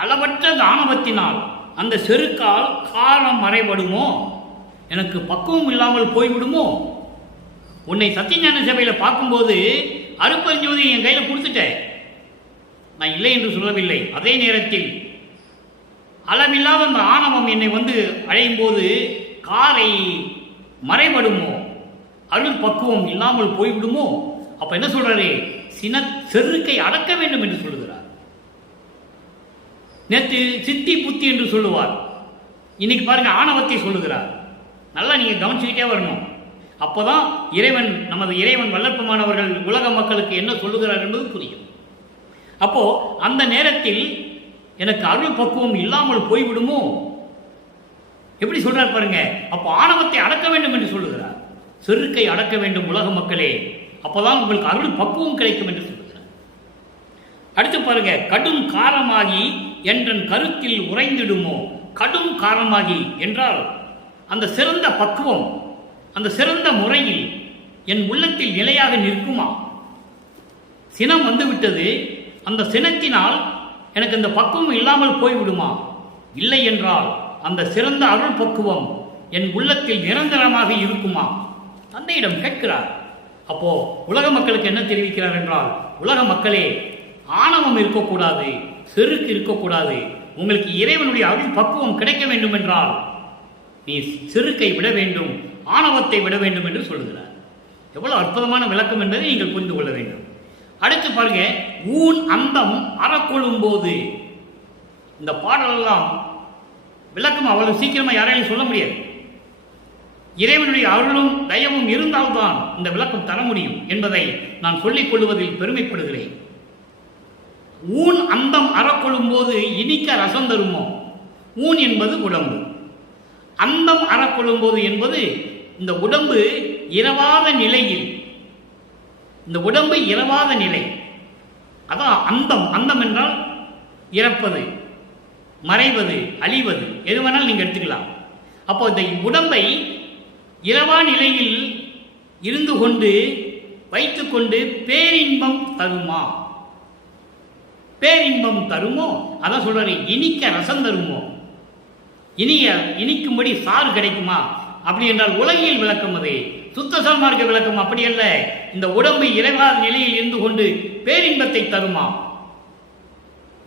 அளவற்ற ஆணவத்தினால் அந்த செருக்கால் காலம் மறைபடுமோ, எனக்கு பக்குவம் இல்லாமல் போய்விடுமோ. உன்னை சத்தியஞான சபையில் பார்க்கும்போது அருட்பெருஞ்சோதி என் கையில் கொடுத்துட்டேன், நான் இல்லை என்று சொல்லவில்லை. அதே நேரத்தில் அளவில்லாத அந்த ஆணவம் என்னை வந்து அழையும் போது காரை மறைபடுமோ, அருள் பக்குவம் இல்லாமல் போய்விடுமோ. அப்ப என்ன சொல்றாரு, செருக்கை அடக்க வேண்டும் என்று சொல்லுகிறார். நேற்று சித்தி புத்தி என்று சொல்லுவார், இன்னைக்கு பாருங்க ஆணவத்தை சொல்லுகிறார். நல்லா நீங்க கவனிச்சுக்கிட்டே வரணும். அப்போதான் இறைவன், நமது இறைவன் வல்லற்பமானவர்கள் உலக மக்களுக்கு என்ன சொல்லுகிறார் என்பது புரியும். அப்போ அந்த நேரத்தில் எனக்கு அருள் பக்குவம் இல்லாமல் போய்விடுமோ. எப்படி சொல்றார் பாருங்க. அப்போ ஆணவத்தை அடக்க வேண்டும் என்று சொல்லுகிறார், செருக்கை அடக்க வேண்டும் உலக மக்களே, அப்போதான் உங்களுக்கு அருள் பக்குவம் கிடைக்கும் என்று சொல்லுகிறார். அடுத்து பாருங்க, கடும் காரமாகி என்றன் கருத்தில் உறைந்திடுமோ. கடும் காரமாகி என்றால் அந்த சிறந்த பக்குவம், அந்த சிறந்த முறையில் என் உள்ளத்தில் நிலையாக நிற்குமா. சினம் வந்துவிட்டது, அந்த சினத்தினால் எனக்கு அந்த பக்குவம் இல்லாமல் போய்விடுமா. இல்லை என்றால் அந்த சிறந்த அருள் பக்குவம் என் உள்ளத்தில் நிரந்தரமாக இருக்குமா. தந்தையிடம் கேட்கிறார். அப்போ உலக மக்களுக்கு என்ன தெரிவிக்கிறார் என்றால், உலக மக்களே, ஆணவம் இருக்கக்கூடாது, செருக்கு இருக்கக்கூடாது. உங்களுக்கு இறைவனுடைய அருள் பக்குவம் கிடைக்க வேண்டும் என்றால் நீ செருக்கை விட வேண்டும், ஆணவத்தை விட வேண்டும் என்று சொல்லுகிறார். எவ்வளவு அற்புதமான விளக்கம் என்பதை நீங்கள் புரிந்து கொள்ள வேண்டும். அடுத்து பாருங்க, ஊன் அந்தம் அறக்கொள்ளும் போது. இந்த பாடலெல்லாம் விளக்கம் அவ்வளவு சீக்கிரமா யாரையும் சொல்ல முடியாது. இறைவனுடைய அருளும் தயவும் இருந்தால்தான் இந்த விளக்கம் தர முடியும் என்பதை நான் சொல்லிக் கொள்வதில் பெருமைப்படுகிறேன். ஊன் அந்தம் அறக்கொள்ளும் போது இனிக்க ரசம் தருமோ. ஊன் என்பது உடம்பு, அந்தம் அறக்கொள்ளும் போது என்பது இந்த உடம்பு இரவாத நிலையில், இந்த உடம்பு இரவாத நிலை, அதான் அந்தம். அந்தம் என்றால் இறப்பது, மறைவது, அழிவது, எது வேணாலும் நீங்க எடுத்துக்கலாம். அப்போ இந்த உடம்பை இரவா நிலையில் இருந்து கொண்டு வைத்துக்கொண்டு பேரின்பம் தருமா. பேரின்பம் தருமோ, அதான் சொல்றாரு, இனிக்க ரசம் தருமோ. இனிக்கும்படி சாறு கிடைக்குமா. அப்படி என்றால் உலகியல் விளக்கம், அது சுத்த சன்மார்க்க விளக்கம் அப்படி அல்ல. இந்த உடம்பு இறைவாத நிலையில் இருந்து கொண்டு பேரின்பத்தை தருமா.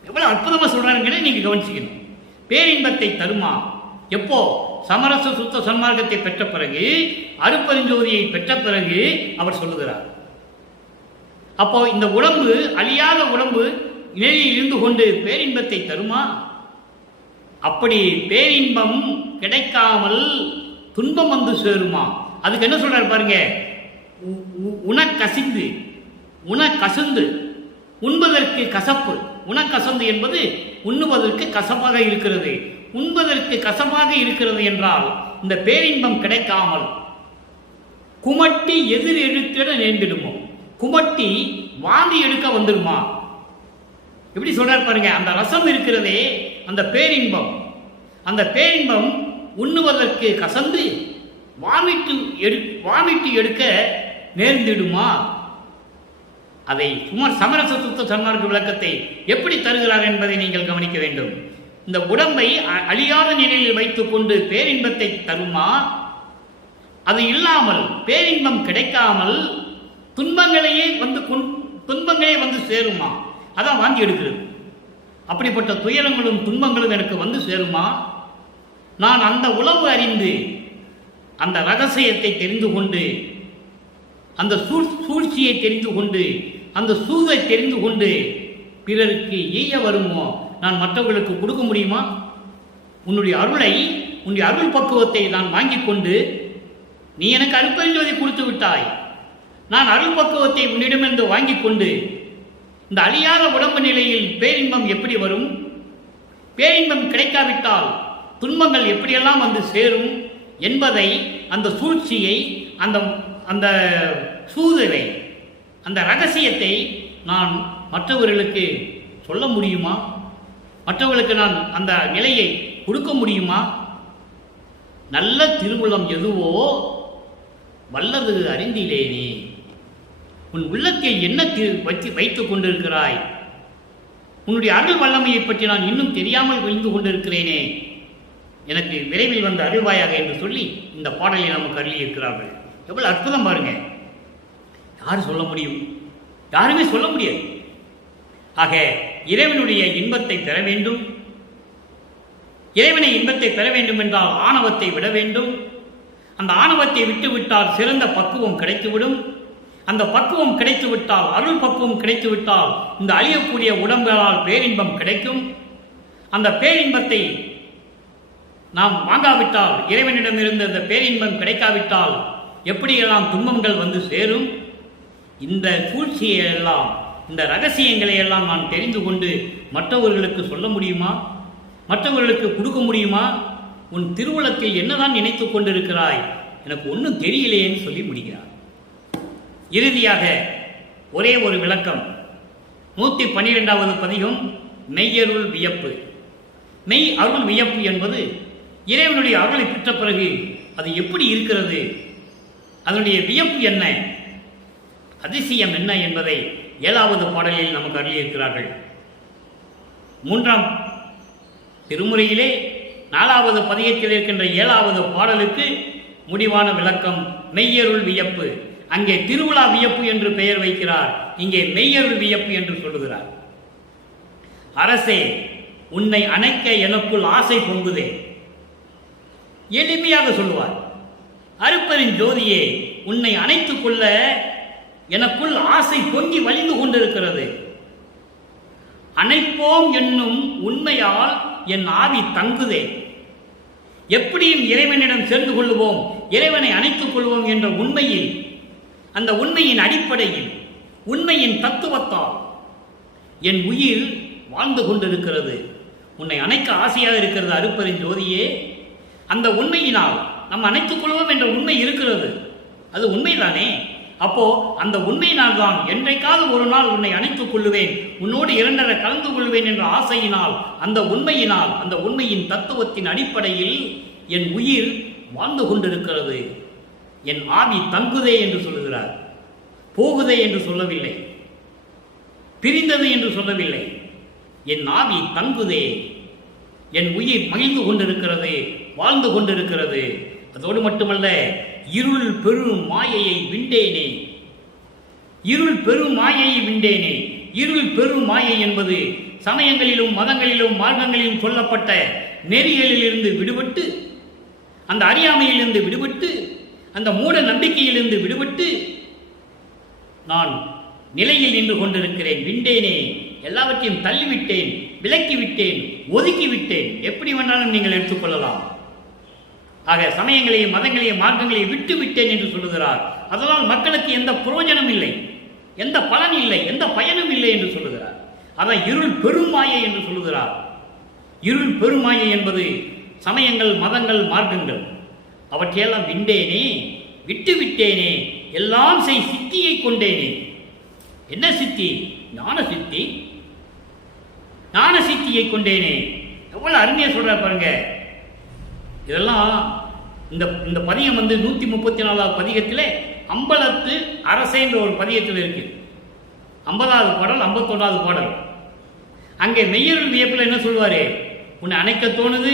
எவ்வளவு அற்புதமா சொல்றாருங்கிறத நீங்க கவனிச்சுக்கணும். பேரின்பத்தை தருமா. எப்போ? சமரச சுத்த சன்மார்க்கத்தை பெற்ற பிறகு, அருட்பெருஞ்சோதியை பெற்ற பிறகு அவர் சொல்லுகிறார். அப்போ இந்த உடம்பு, அழியாத உடம்பு நிலையில் இருந்து கொண்டு பேரின்பத்தை தருமா. அப்படி பேரின்பம் கிடைக்காமல் துன்பம் வந்து சேருமா. அதுக்கு என்ன சொல்றாரு பாருங்க, உனக்கசிந்து, உனக்கசந்து, உண்பதற்கு கசப்பு. உனக்கசந்து என்பது உண்ணுவதற்கு கசப்பாக இருக்கிறது. உண்பதற்கு கசப்பாக இருக்கிறது என்றால் இந்த பேரின்பம் கிடைக்காமல் குமட்டி எதிர் எடுத்திட நேர்ந்திடுமோ. குமட்டி வாந்தி எடுக்க வந்துடுமா. எப்படி சொல்றாரு பாருங்க. அந்த ரசம் இருக்கிறதே, அந்த பேரின்பம், அந்த பேரின்பம் உண்ணுவதற்கு கசந்து வாமிட்டு எடுக்க நேர்ந்திடுமா. அதை சமரச சுத்த சன்மார்க்க விளக்கத்தை எப்படி தருகிறார் என்பதை நீங்கள் கவனிக்க வேண்டும். இந்த உடம்பை அழியாத நிலையில் வைத்துக் கொண்டு பேரின்பத்தை தருமா. அது இல்லாமல் பேரின்பம் கிடைக்காமல் துன்பங்களே வந்து சேருமா. அதான் வாந்தி எடுக்கிறது. அப்படிப்பட்ட துயரங்களும் துன்பங்களும் எனக்கு வந்து சேருமா. நான் அந்த உளவு அறிந்து, அந்த ரகசியத்தை தெரிந்து கொண்டு, அந்த சூழ்ச்சியை தெரிந்து கொண்டு, அந்த சூதை தெரிந்து கொண்டு பிறருக்கு ஈய வருமோ. நான் மற்றவர்களுக்கு கொடுக்க முடியுமா. உன்னுடைய அருளை, உன்னுடைய அருள் பக்குவத்தை நான் வாங்கிக் கொண்டு, நீ எனக்கு அருட்பெருஞ்சோதி கொடுத்து விட்டாய், நான் அருள் பக்குவத்தை உன்னிடமிருந்து வாங்கிக் கொண்டு இந்த அழியாத உடம்பு நிலையில் பேரின்பம் எப்படி வரும்? பேரின்பம் கிடைக்காவிட்டால் துன்பங்கள் எப்படியெல்லாம் வந்து சேரும் என்பதை, அந்த சூழ்ச்சியை, அந்த அந்த சூதரை, அந்த ரகசியத்தை நான் மற்றவர்களுக்கு சொல்ல முடியுமா? மற்றவர்களுக்கு நான் அந்த நிலையை கொடுக்க முடியுமா? நல்ல திருவுளம் எதுவோ வல்லது அறிந்திலேனே. உன் உள்ளத்தில் என்ன வைத்துக் கொண்டிருக்கிறாய்? உன்னுடைய அருள் வல்லமையை பற்றி நான் இன்னும் தெரியாமல் விழுந்து கொண்டிருக்கிறேனே, எனக்கு விரைவில் வந்த அருள்வாயாக என்று சொல்லி இந்த பாடலை நமக்கு அருளியிருக்கிறார்கள். எவ்வளவு அற்புதம் பாருங்க! யார் சொல்ல முடியும்? யாருமே சொல்ல முடியாது. ஆக இறைவனுடைய இன்பத்தை பெற வேண்டும். இறைவனை இன்பத்தை பெற வேண்டும் என்றால் ஆணவத்தை விட வேண்டும். அந்த ஆணவத்தை விட்டுவிட்டால் சிறந்த பக்குவம் கிடைத்துவிடும். அந்த பக்குவம் கிடைத்துவிட்டால், அருள் பக்குவம் கிடைத்துவிட்டால், இந்த அழியக்கூடிய உடம்புகளால் பேரின்பம் கிடைக்கும். அந்த பேரின்பத்தை நாம் வாங்காவிட்டால், இறைவனிடமிருந்து அந்த பேரின்பம் கிடைக்காவிட்டால் எப்படியெல்லாம் துன்பங்கள் வந்து சேரும்? இந்த சூழ்ச்சியை எல்லாம், இந்த ரகசியங்களை எல்லாம் நான் தெரிந்து கொண்டு மற்றவர்களுக்கு சொல்ல முடியுமா? மற்றவர்களுக்கு கொடுக்க முடியுமா? உன் திருவுளத்தில் என்னதான் நினைத்து கொண்டிருக்கிறாய்? எனக்கு ஒன்றும் தெரியலையேன்னு சொல்லி முடிகிறார். இறுதியாக ஒரே ஒரு விளக்கம். 112வது பதிகம் மெய்யருள் வியப்பு. மெய் அருள் வியப்பு என்பது இறைவனுடைய அருளை பெற்ற பிறகு அது எப்படி இருக்கிறது, அதனுடைய வியப்பு என்ன, அதிசயம் என்ன என்பதை 7வது பாடலில் நமக்கு அருளியிருக்கிறார்கள். 3ஆம் திருமுறையிலே 4வது பதிகத்தில் இருக்கின்ற 7வது பாடலுக்கு முடிவான விளக்கம் மெய்யருள் வியப்பு. அங்கே திருவிழா வியப்பு என்று பெயர் வைக்கிறார், இங்கே மெய்யருள் வியப்பு என்று சொல்லுகிறார். அரசே, உன்னை அணைக்க எனக்குள் ஆசை பொங்குதே. எளிமையாக சொல்லுவார். அருட்பெரும் ஜோதியே, உன்னை அணைத்துக் கொள்ள எனக்குள் ஆசை பொங்கி வழிந்து கொண்டிருக்கிறது. அணைப்போம் என்னும் உண்மையால் என் ஆவி தங்குதே. எப்படியும் இறைவனிடம் சேர்ந்து கொள்வோம், இறைவனை அணைத்துக் கொள்வோம் என்ற உண்மையில், அந்த உண்மையின் அடிப்படையில், உண்மையின் தத்துவத்தால் என் உயிர் வாழ்ந்து கொண்டிருக்கிறது. உன்னை அணைக்க ஆசையாக இருக்கிறது அருட்பெரும் ஜோதியே. அந்த உண்மையினால் நம்ம அணைத்துக் கொள்வோம் என்ற உண்மை இருக்கிறது. அது உண்மைதானே? அப்போ அந்த உண்மையினால் தான் என்றைக்காவது ஒரு நாள் உன்னை அணைத்துக் கொள்ளுவேன், உன்னோடு இரண்டரை கலந்து கொள்வேன் என்ற ஆசையினால், அந்த உண்மையினால், அந்த உண்மையின் தத்துவத்தின் அடிப்படையில் என் உயிர் வாழ்ந்து கொண்டிருக்கிறது. என் ஆவி தங்குதே என்று சொல்லுகிறார். போகுதே என்று சொல்லவில்லை, பிரிந்தது என்று சொல்லவில்லை. என் ஆவி தங்குதே, என் உயிர் மகிழ்ந்து கொண்டிருக்கிறது, வாழ்ந்து கொண்டிருக்கிறது. அதோடு மட்டுமல்ல, இருள் பெரும் மாயையை விண்டேனே. இருள் பெரும் மாயையை விண்டேனே. இருள் பெரும் மாயை என்பது சமயங்களிலும் மதங்களிலும் மார்க்கங்களிலும் சொல்லப்பட்ட நெறிகளிலிருந்து விடுபட்டு, அந்த அறியாமையிலிருந்து விடுபட்டு, அந்த மூட நம்பிக்கையிலிருந்து விடுபட்டு நான் நிலையில் நின்று கொண்டிருக்கிறேன். விண்டேனே, எல்லாவற்றையும் தள்ளிவிட்டேன், விலக்கிவிட்டேன், ஒதுக்கிவிட்டேன். எப்படி வேணாலும் நீங்கள் எடுத்துக்கொள்ளலாம். ஆக சமயங்களையும் மதங்களையும் மார்க்கங்களையும் விட்டு விட்டேன் என்று சொல்லுகிறார். அதனால் மக்களுக்கு எந்த பிரயோஜனம் இல்லை, எந்த பலன் இல்லை, எந்த பயனும் இல்லை என்று சொல்லுகிறார். அதான் இருள் பெருமாயை என்று சொல்லுகிறார். இருள் பெருமாயை என்பது சமயங்கள், மதங்கள், மார்க்கங்கள், அவற்றையெல்லாம் விண்டேனே, விட்டு விட்டேனே, எல்லாம் செய் சித்தியை கொண்டேனே. என்ன சித்தி? ஞான சித்தி. ஞான சித்தியை கொண்டேனே. எவ்வளவு அருமையா சொல்ற பாருங்க. இதெல்லாம் இந்த பதியம் 134வது பதிகத்திலே அம்பலத்து அரசே என்ற ஒரு பதியத்தில் இருக்கு. 50வது பாடல், 51வது பாடல். அங்கே மெய்யருள் வியப்பில் என்ன சொல்வாரு? உன்னை அணைக்க தோணுது,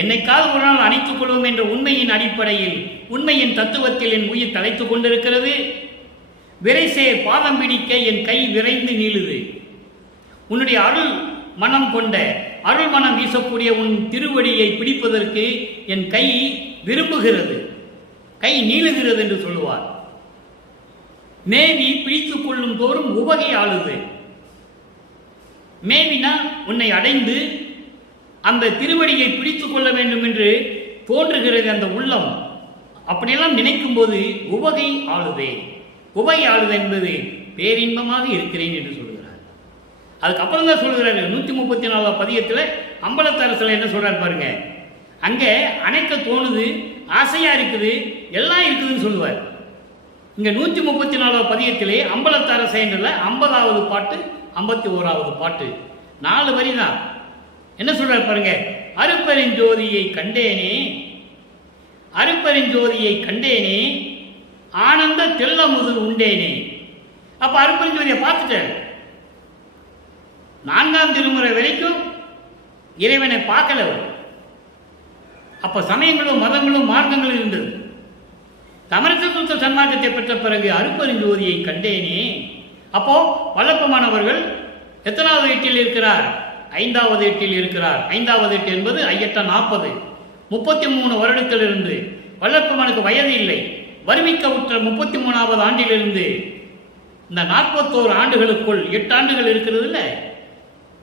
என்னைக்காவது ஒரு நாள் அணைத்துக் கொள்வோம் என்ற உண்மையின் அடிப்படையில், உண்மையின் தத்துவத்தில் என் உயிர் தலைத்துக் கொண்டிருக்கிறது. விரைசே பாதம் பிடிக்க என் கை விரைந்து நீளுது. உன்னுடைய அருள் மனம் கொண்ட, அருள் மனம் வீசக்கூடிய உன் திருவடியை பிடிப்பதற்கு என் கை விரும்புகிறது, கை நீளுகிறது என்று சொல்லுவார். மேவி பிடித்துக் கொள்ளும் தோறும் உவகை ஆளுது. மேவினா உன்னை அடைந்து அந்த திருவடியை பிடித்துக் கொள்ள வேண்டும் என்று தோன்றுகிறது அந்த உள்ளம். அப்படியெல்லாம் நினைக்கும் போது உவகை ஆளுதே. உவகை ஆளுது என்பது பேரின்பமாக இருக்கிறேன் என்று சொல்கிறார். அதுக்கப்புறம் தான் சொல்கிறாரு 134 பதியத்தில் அம்பலத்தரசில் என்ன சொல்கிறார் பாருங்க. அங்கே அணைக்க தோணுது, ஆசையாக இருக்குது, எல்லாம் இருக்குதுன்னு சொல்லுவார். இங்கே 134 பதியத்திலே அம்பலத்தரசைன்றல 50வது பாட்டு 51வது பாட்டு 4 வரி தான். என்ன சொல்றார் பாருங்க. அருப்பெருஞ்சோதியை கண்டேனே, அருப்பெருஞ்சோதியை கண்டேனே, ஆனந்த தெல்லமுது உண்டேனே. அப்ப அருப்பெருஞ்சோதியை பார்த்துட்டேன். 4ஆம் திருமுறை வரைக்கும் இறைவனை பார்க்கல. அப்ப சமயங்களும் மதங்களும் மார்க்கங்களும் இருந்தது. சமரச சன்மார்க்கத்தை பெற்ற பிறகு அருப்பெருஞ்சோதியை கண்டேனே. அப்போ வல்லப்பமானவர்கள் எத்தனாவது எட்டில் இருக்கிறார்? 5வது எட்டில் இருக்கிறார். 5வது எட்டு என்பது 840 33 வருடத்திலிருந்து வல்லப்பமானுக்கு வயது இல்லை. வறுமிக்க உற்ற 33வது ஆண்டிலிருந்து இந்த 41 ஆண்டுகளுக்குள் 8 ஆண்டுகள் இருக்கிறது இல்லை,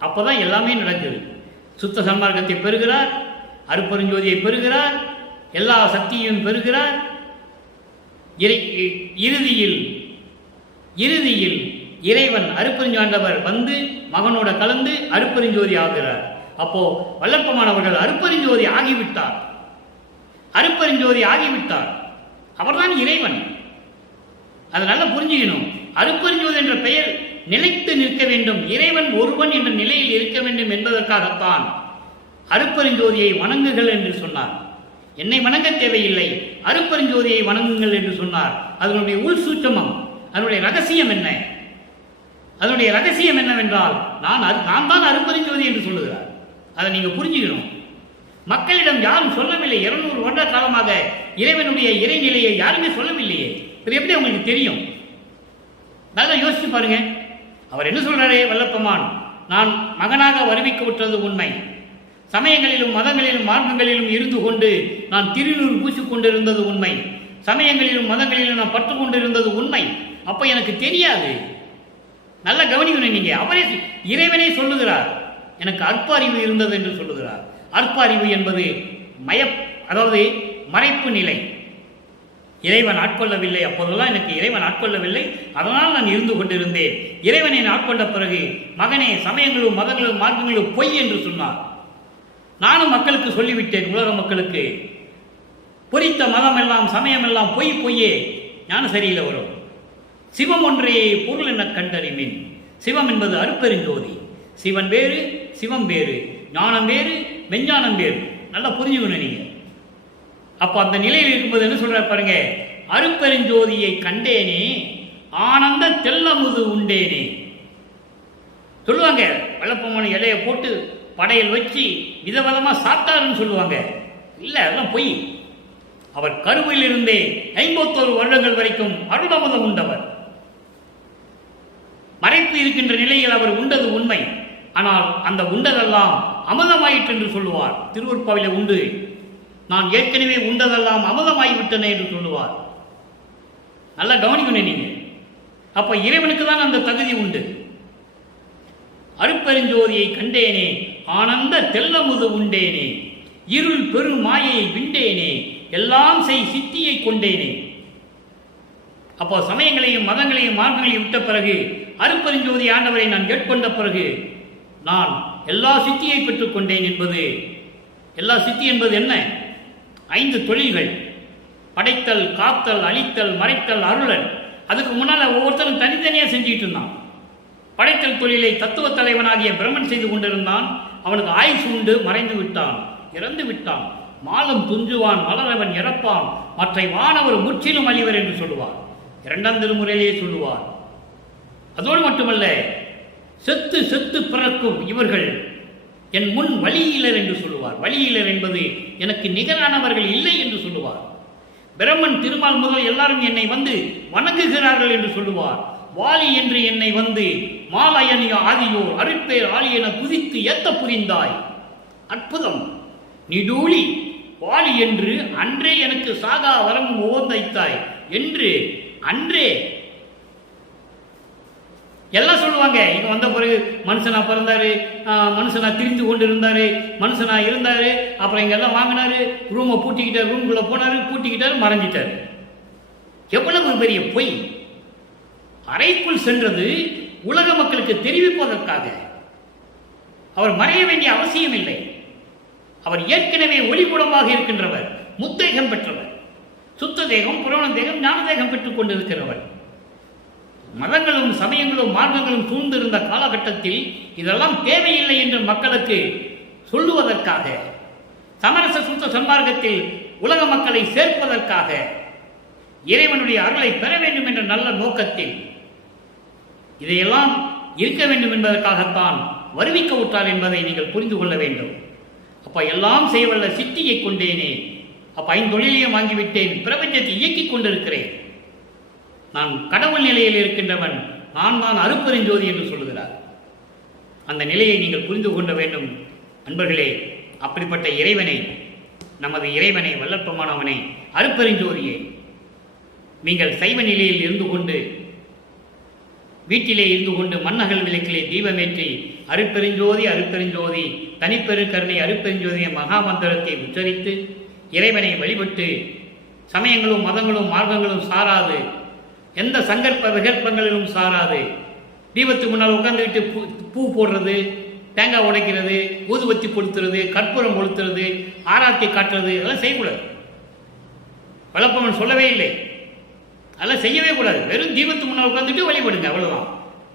அப்போதான் எல்லாமே நடக்குது. சுத்த சன்மார்க்கத்தை பெறுகிறார், அருப்பெருஞ்சோதியை பெறுகிறார், எல்லா சக்தியையும் பெறுகிறார். இறுதியில் இறைவன் அருப்பெருஞ்சாண்டவர் வந்து மகனோட கலந்து அருப்பெருஞ்சோதி ஆகிறார். அப்போ வல்லப்பமானவர்கள் அருப்பெருஞ்சோதி ஆகிவிட்டார். அருப்பெருஞ்சோதி ஆகிவிட்டார். அவர்தான் இறைவன். அதனால புரிஞ்சுக்கணும். அருப்பெருஞ்சோதி என்ற பெயர் நிலைத்து நிற்க வேண்டும், இறைவன் ஒருவன் என்ற நிலையில் இருக்க வேண்டும் என்பதற்காகத்தான் அருப்பெருஞ்சோதியை வணங்குகள் என்று சொன்னார். என்னை வணங்க தேவையில்லை, அருப்பெருஞ்சோதியை வணங்குங்கள் என்று சொன்னார். அதனுடைய உள் சூட்சமம், அதனுடைய ரகசியம் என்ன? அதனுடைய ரகசியம் என்னவென்றால் நான் தான் அருப்பெருஞ்சோதி என்று சொல்லுகிறார். அதை நீங்க புரிஞ்சுக்கணும். மக்களிடம் யாரும் சொல்லவில்லை. 200 வருட காலமாக இறைவனுடைய இறைநிலையை யாருமே சொல்லவில்லையே. இது எப்படி அவங்களுக்கு தெரியும்? நல்லா யோசிச்சு பாருங்க. அவர் என்ன சொல்றாரே வல்லப்பமான், நான் மகனாக வருவிக்க விட்டது உண்மை. சமயங்களிலும் மதங்களிலும் மார்க்கங்களிலும் இருந்து கொண்டு நான் திருநூறு பூசிக் கொண்டிருந்தது உண்மை. சமயங்களிலும் மதங்களிலும் நான் பற்று கொண்டிருந்தது உண்மை. அப்ப எனக்கு தெரியாது. நல்ல கவனிக்கணும் நீங்க. அவரே இறைவனே சொல்லுகிறார், எனக்கு அற்ப அறிவு இருந்தது என்று சொல்லுகிறார். அற்ப அறிவு என்பது அதாவது மறைப்பு நிலை. இறைவன் ஆட்கொள்ளவில்லை, அப்போதெல்லாம் எனக்கு இறைவன் ஆட்கொள்ளவில்லை, அதனால் நான் இருந்து கொண்டிருந்தேன். இறைவனை ஆட்கொண்ட பிறகு மகனே சமயங்களும் மதங்களும் மார்க்கங்களும் பொய் என்று சொன்னார். நானும் மக்களுக்கு சொல்லிவிட்டேன், உலக மக்களுக்கு பொறித்த மதம் எல்லாம் சமயம் எல்லாம் பொய் பொய்யே, ஞான சரியில வரும். சிவம் ஒன்றே பொருள் என கண்டறிமின். சிவம் என்பது அருப்பெருஞ்சோதி. சிவன் வேறு, சிவம் வேறு, ஞானம் வேறு, மெஞ்ஞானம் வேறு. நல்லா புரிஞ்சுக்கணும் நீங்க. அப்ப அந்த நிலையில் இருக்கும்போது என்ன சொல்ற பாருங்க. அருப்பெருஞ்சோதியை கண்டேனே, ஆனந்த தெல்லமுது உண்டேனே சொல்லுவாங்க. வல்லப்பமான இலையை போட்டு படையல் வச்சு விதவிதமா சாப்பிட்டாருன்னு சொல்லுவாங்க. இல்ல, அதெல்லாம் பொய். அவர் கருவில் இருந்தே 51 வருடங்கள் வரைக்கும் அருளமுதம் உண்டவர். மறைப்பு இருக்கின்ற நிலையில் அவர் உண்டது உண்மை. ஆனால் அந்த உண்டதெல்லாம் அமுதமாயிற்று என்று சொல்லுவார். திருவருட்பாவில உண்டு, நான் ஏற்கனவே உண்டதெல்லாம் அமுதமாகிவிட்டன என்று சொல்லுவார். நல்லா கவனிக்கணும் நீங்க. அப்ப இறைவனுக்கு தான் அந்த தகுதி உண்டு. அருப்பெருஞ்சோதியை கண்டேனே, ஆனந்த தெல்லமுது உண்டேனே, இருள் பெரும் மாயை விண்டேனே, எல்லாம் செய் சித்தியை கொண்டேனே. அப்போ சமயங்களையும் மதங்களையும் மார்க்கங்களையும் விட்ட பிறகு அருப்பெருஞ்சோதி ஆண்டவரை நான் கேட்கொண்ட பிறகு நான் எல்லா சித்தியை பெற்றுக் கொண்டேன் என்பது. எல்லா சித்தி என்பது என்ன? 5 தொழில்கள்: படைத்தல், காத்தல், அழித்தல், மறைத்தல், அருளல். அதுக்கு முன்னால் ஒவ்வொருத்தரும் தனித்தனியாக செஞ்சுட்டு இருந்தான். படைத்தல் தொழிலை தத்துவ தலைவனாகிய பிரம்மன் செய்து கொண்டிருந்தான். அவனுக்கு ஆயுசு உண்டு, மறைந்து விட்டான், இறந்து விட்டான். மாலம் துஞ்சுவான், மலரவன் இறப்பான், மற்ற வானவர் முற்றிலும் அழிவர் என்று சொல்லுவார். 2ஆம் திருமுறையிலேயே சொல்லுவார். அதோடு மட்டுமல்ல, செத்து செத்து பிறக்கும் இவர்கள் என் முன் வழியிலர் என்று சொல்லுவார். வழியிலர் என்பது எனக்கு நிகரானவர்கள் இல்லை என்று சொல்லுவார். பிரம்மன் திருமால் முதல் எல்லாரும் என்னை வந்து வணங்குகிறார்கள் என்று சொல்லுவார். வாலி என்று என்னை வந்து மாலயனியோ ஆதியோர் அருட்பேர் ஆலி என குதித்து ஏத்த புரிந்தாய். அற்புதம்! நிடூழி வாலி என்று அன்றே எனக்கு சாகா வரம் ஓந்தைத்தாய் என்று அன்றே எல்லாம் சொல்லுவாங்க. இங்க வந்த பிறகு மனுஷனா பிறந்தாரு, மனுஷனா திரிந்து கொண்டு இருந்தாரு, மனுஷனா இருந்தாரு, அப்புறம் இங்க எல்லாம் வாங்கினாரு, ரூமை பூட்டிக்கிட்டாரு, ரூம்குள்ள போனாரு, பூட்டிக்கிட்டாரு, மறைஞ்சிட்டாரு. எவ்வளவு பெரிய பொய்! அறைக்குள் சென்றது உலக மக்களுக்கு தெரிவிப்பதற்காக. அவர் மறைய வேண்டிய அவசியம் இல்லை. அவர் ஏற்கனவே ஒளிபுடமாக இருக்கின்றவர், முத்தேகம் பெற்றவர், சுத்த தேகம், புராண தேகம், ஞான தேகம் பெற்றுக் கொண்டிருக்கிறவர். மதங்களும் சமயங்களும் மார்க்கங்களும் சூழ்ந்திருந்த காலகட்டத்தில் இதெல்லாம் தேவையில்லை என்று மக்களுக்கு சொல்லுவதற்காக, சமரச சுத்த சன்மார்க்கத்தில் உலக மக்களை சேர்ப்பதற்காக, இறைவனுடைய அருளை பெற வேண்டும் என்ற நல்ல நோக்கத்தில் இதையெல்லாம் இருக்க வேண்டும் என்பதற்காகத்தான் வருவிக்க விட்டார் என்பதை நீங்கள் புரிந்து கொள்ள வேண்டும். அப்ப எல்லாம் செய்யவல்ல சித்தியை கொண்டேனே, அப்ப 5 தொழிலையும் வாங்கிவிட்டேன், பிரபஞ்சத்தை இயக்கிக் கொண்டிருக்கிறேன், நான் கடவுள் நிலையில் இருக்கின்றவன், நான் தான் அருட்பெருஞ்சோதி என்று சொல்லுகிறார். அந்த நிலையை நீங்கள் புரிந்து கொள்ள வேண்டும் அன்பர்களே. அப்படிப்பட்ட இறைவனை, நமது இறைவனை, வல்லற்பமானவனை, அருட்பெருஞ்சோதியை நீங்கள் சைவ நிலையில் இருந்து கொண்டு, வீட்டிலே இருந்து கொண்டு மண்ணகல் விளக்கிலே தீபமேற்றி அருட்பெருஞ்சோதி அருட்பெருஞ்சோதி தனிப்பெரு கருணை அருட்பெருஞ்சோதிய மகாமந்திரத்தை உச்சரித்து இறைவனை வழிபட்டு, சமயங்களும் மதங்களும் மார்க்கங்களும் சாராது, எந்த சங்கற்ப விகற்பங்களிலும் சாராது, தீபத்துக்கு முன்னால் உட்காந்துக்கிட்டு பூ போடுறது, தேங்காய் உடைக்கிறது, ஊதுபத்தி கொளுத்துறது, கற்பூரம் கொளுத்துறது, ஆராத்தி காட்டுறது, அதெல்லாம் செய்யக்கூடாது. வளப்பவன் சொல்லவே இல்லை, அதெல்லாம் செய்யவே கூடாது. வெறும் தீபத்துக்கு முன்னால் உட்காந்துட்டு வழிபடுங்க, அவ்வளவுதான்.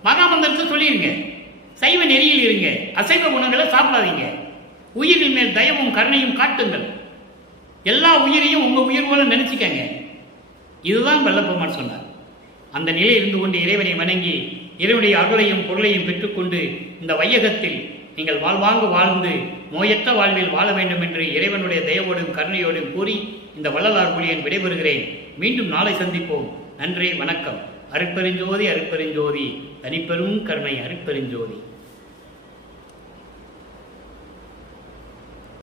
மகாமந்திரத்தை சொல்லிடுங்க, சைவ நெறியில் இருங்க, அசைவ குணங்களை சாப்பிடாதீங்க, உயிரின் மேல் தயவும் கருணையும் காட்டுங்கள், எல்லா உயிரையும் உங்க உயிர் போல நினைச்சுக்கங்க. இதுதான் வல்லப்பெருமான் சொன்னார். அந்த நிலையில் இருந்து கொண்டு இறைவனை வணங்கி இறைவனுடைய அருளையும் பொருளையும் பெற்றுக்கொண்டு இந்த வையகத்தில் நீங்கள் வாழ்வாங்கு வாழ்ந்து நோயற்ற வாழ்வில் வாழ வேண்டும் என்று இறைவனுடைய தயவோடும் கருணையோடும் கூறி இந்த வள்ளலார் புலியன் விடைபெறுகிறேன். மீண்டும் நாளை சந்திப்போம். நன்றி, வணக்கம். அருட்பெருஞ்சோதி அருட்பெருஞ்சோதி தனிப்பெரும் கருணை அருட்பெருஞ்சோதி.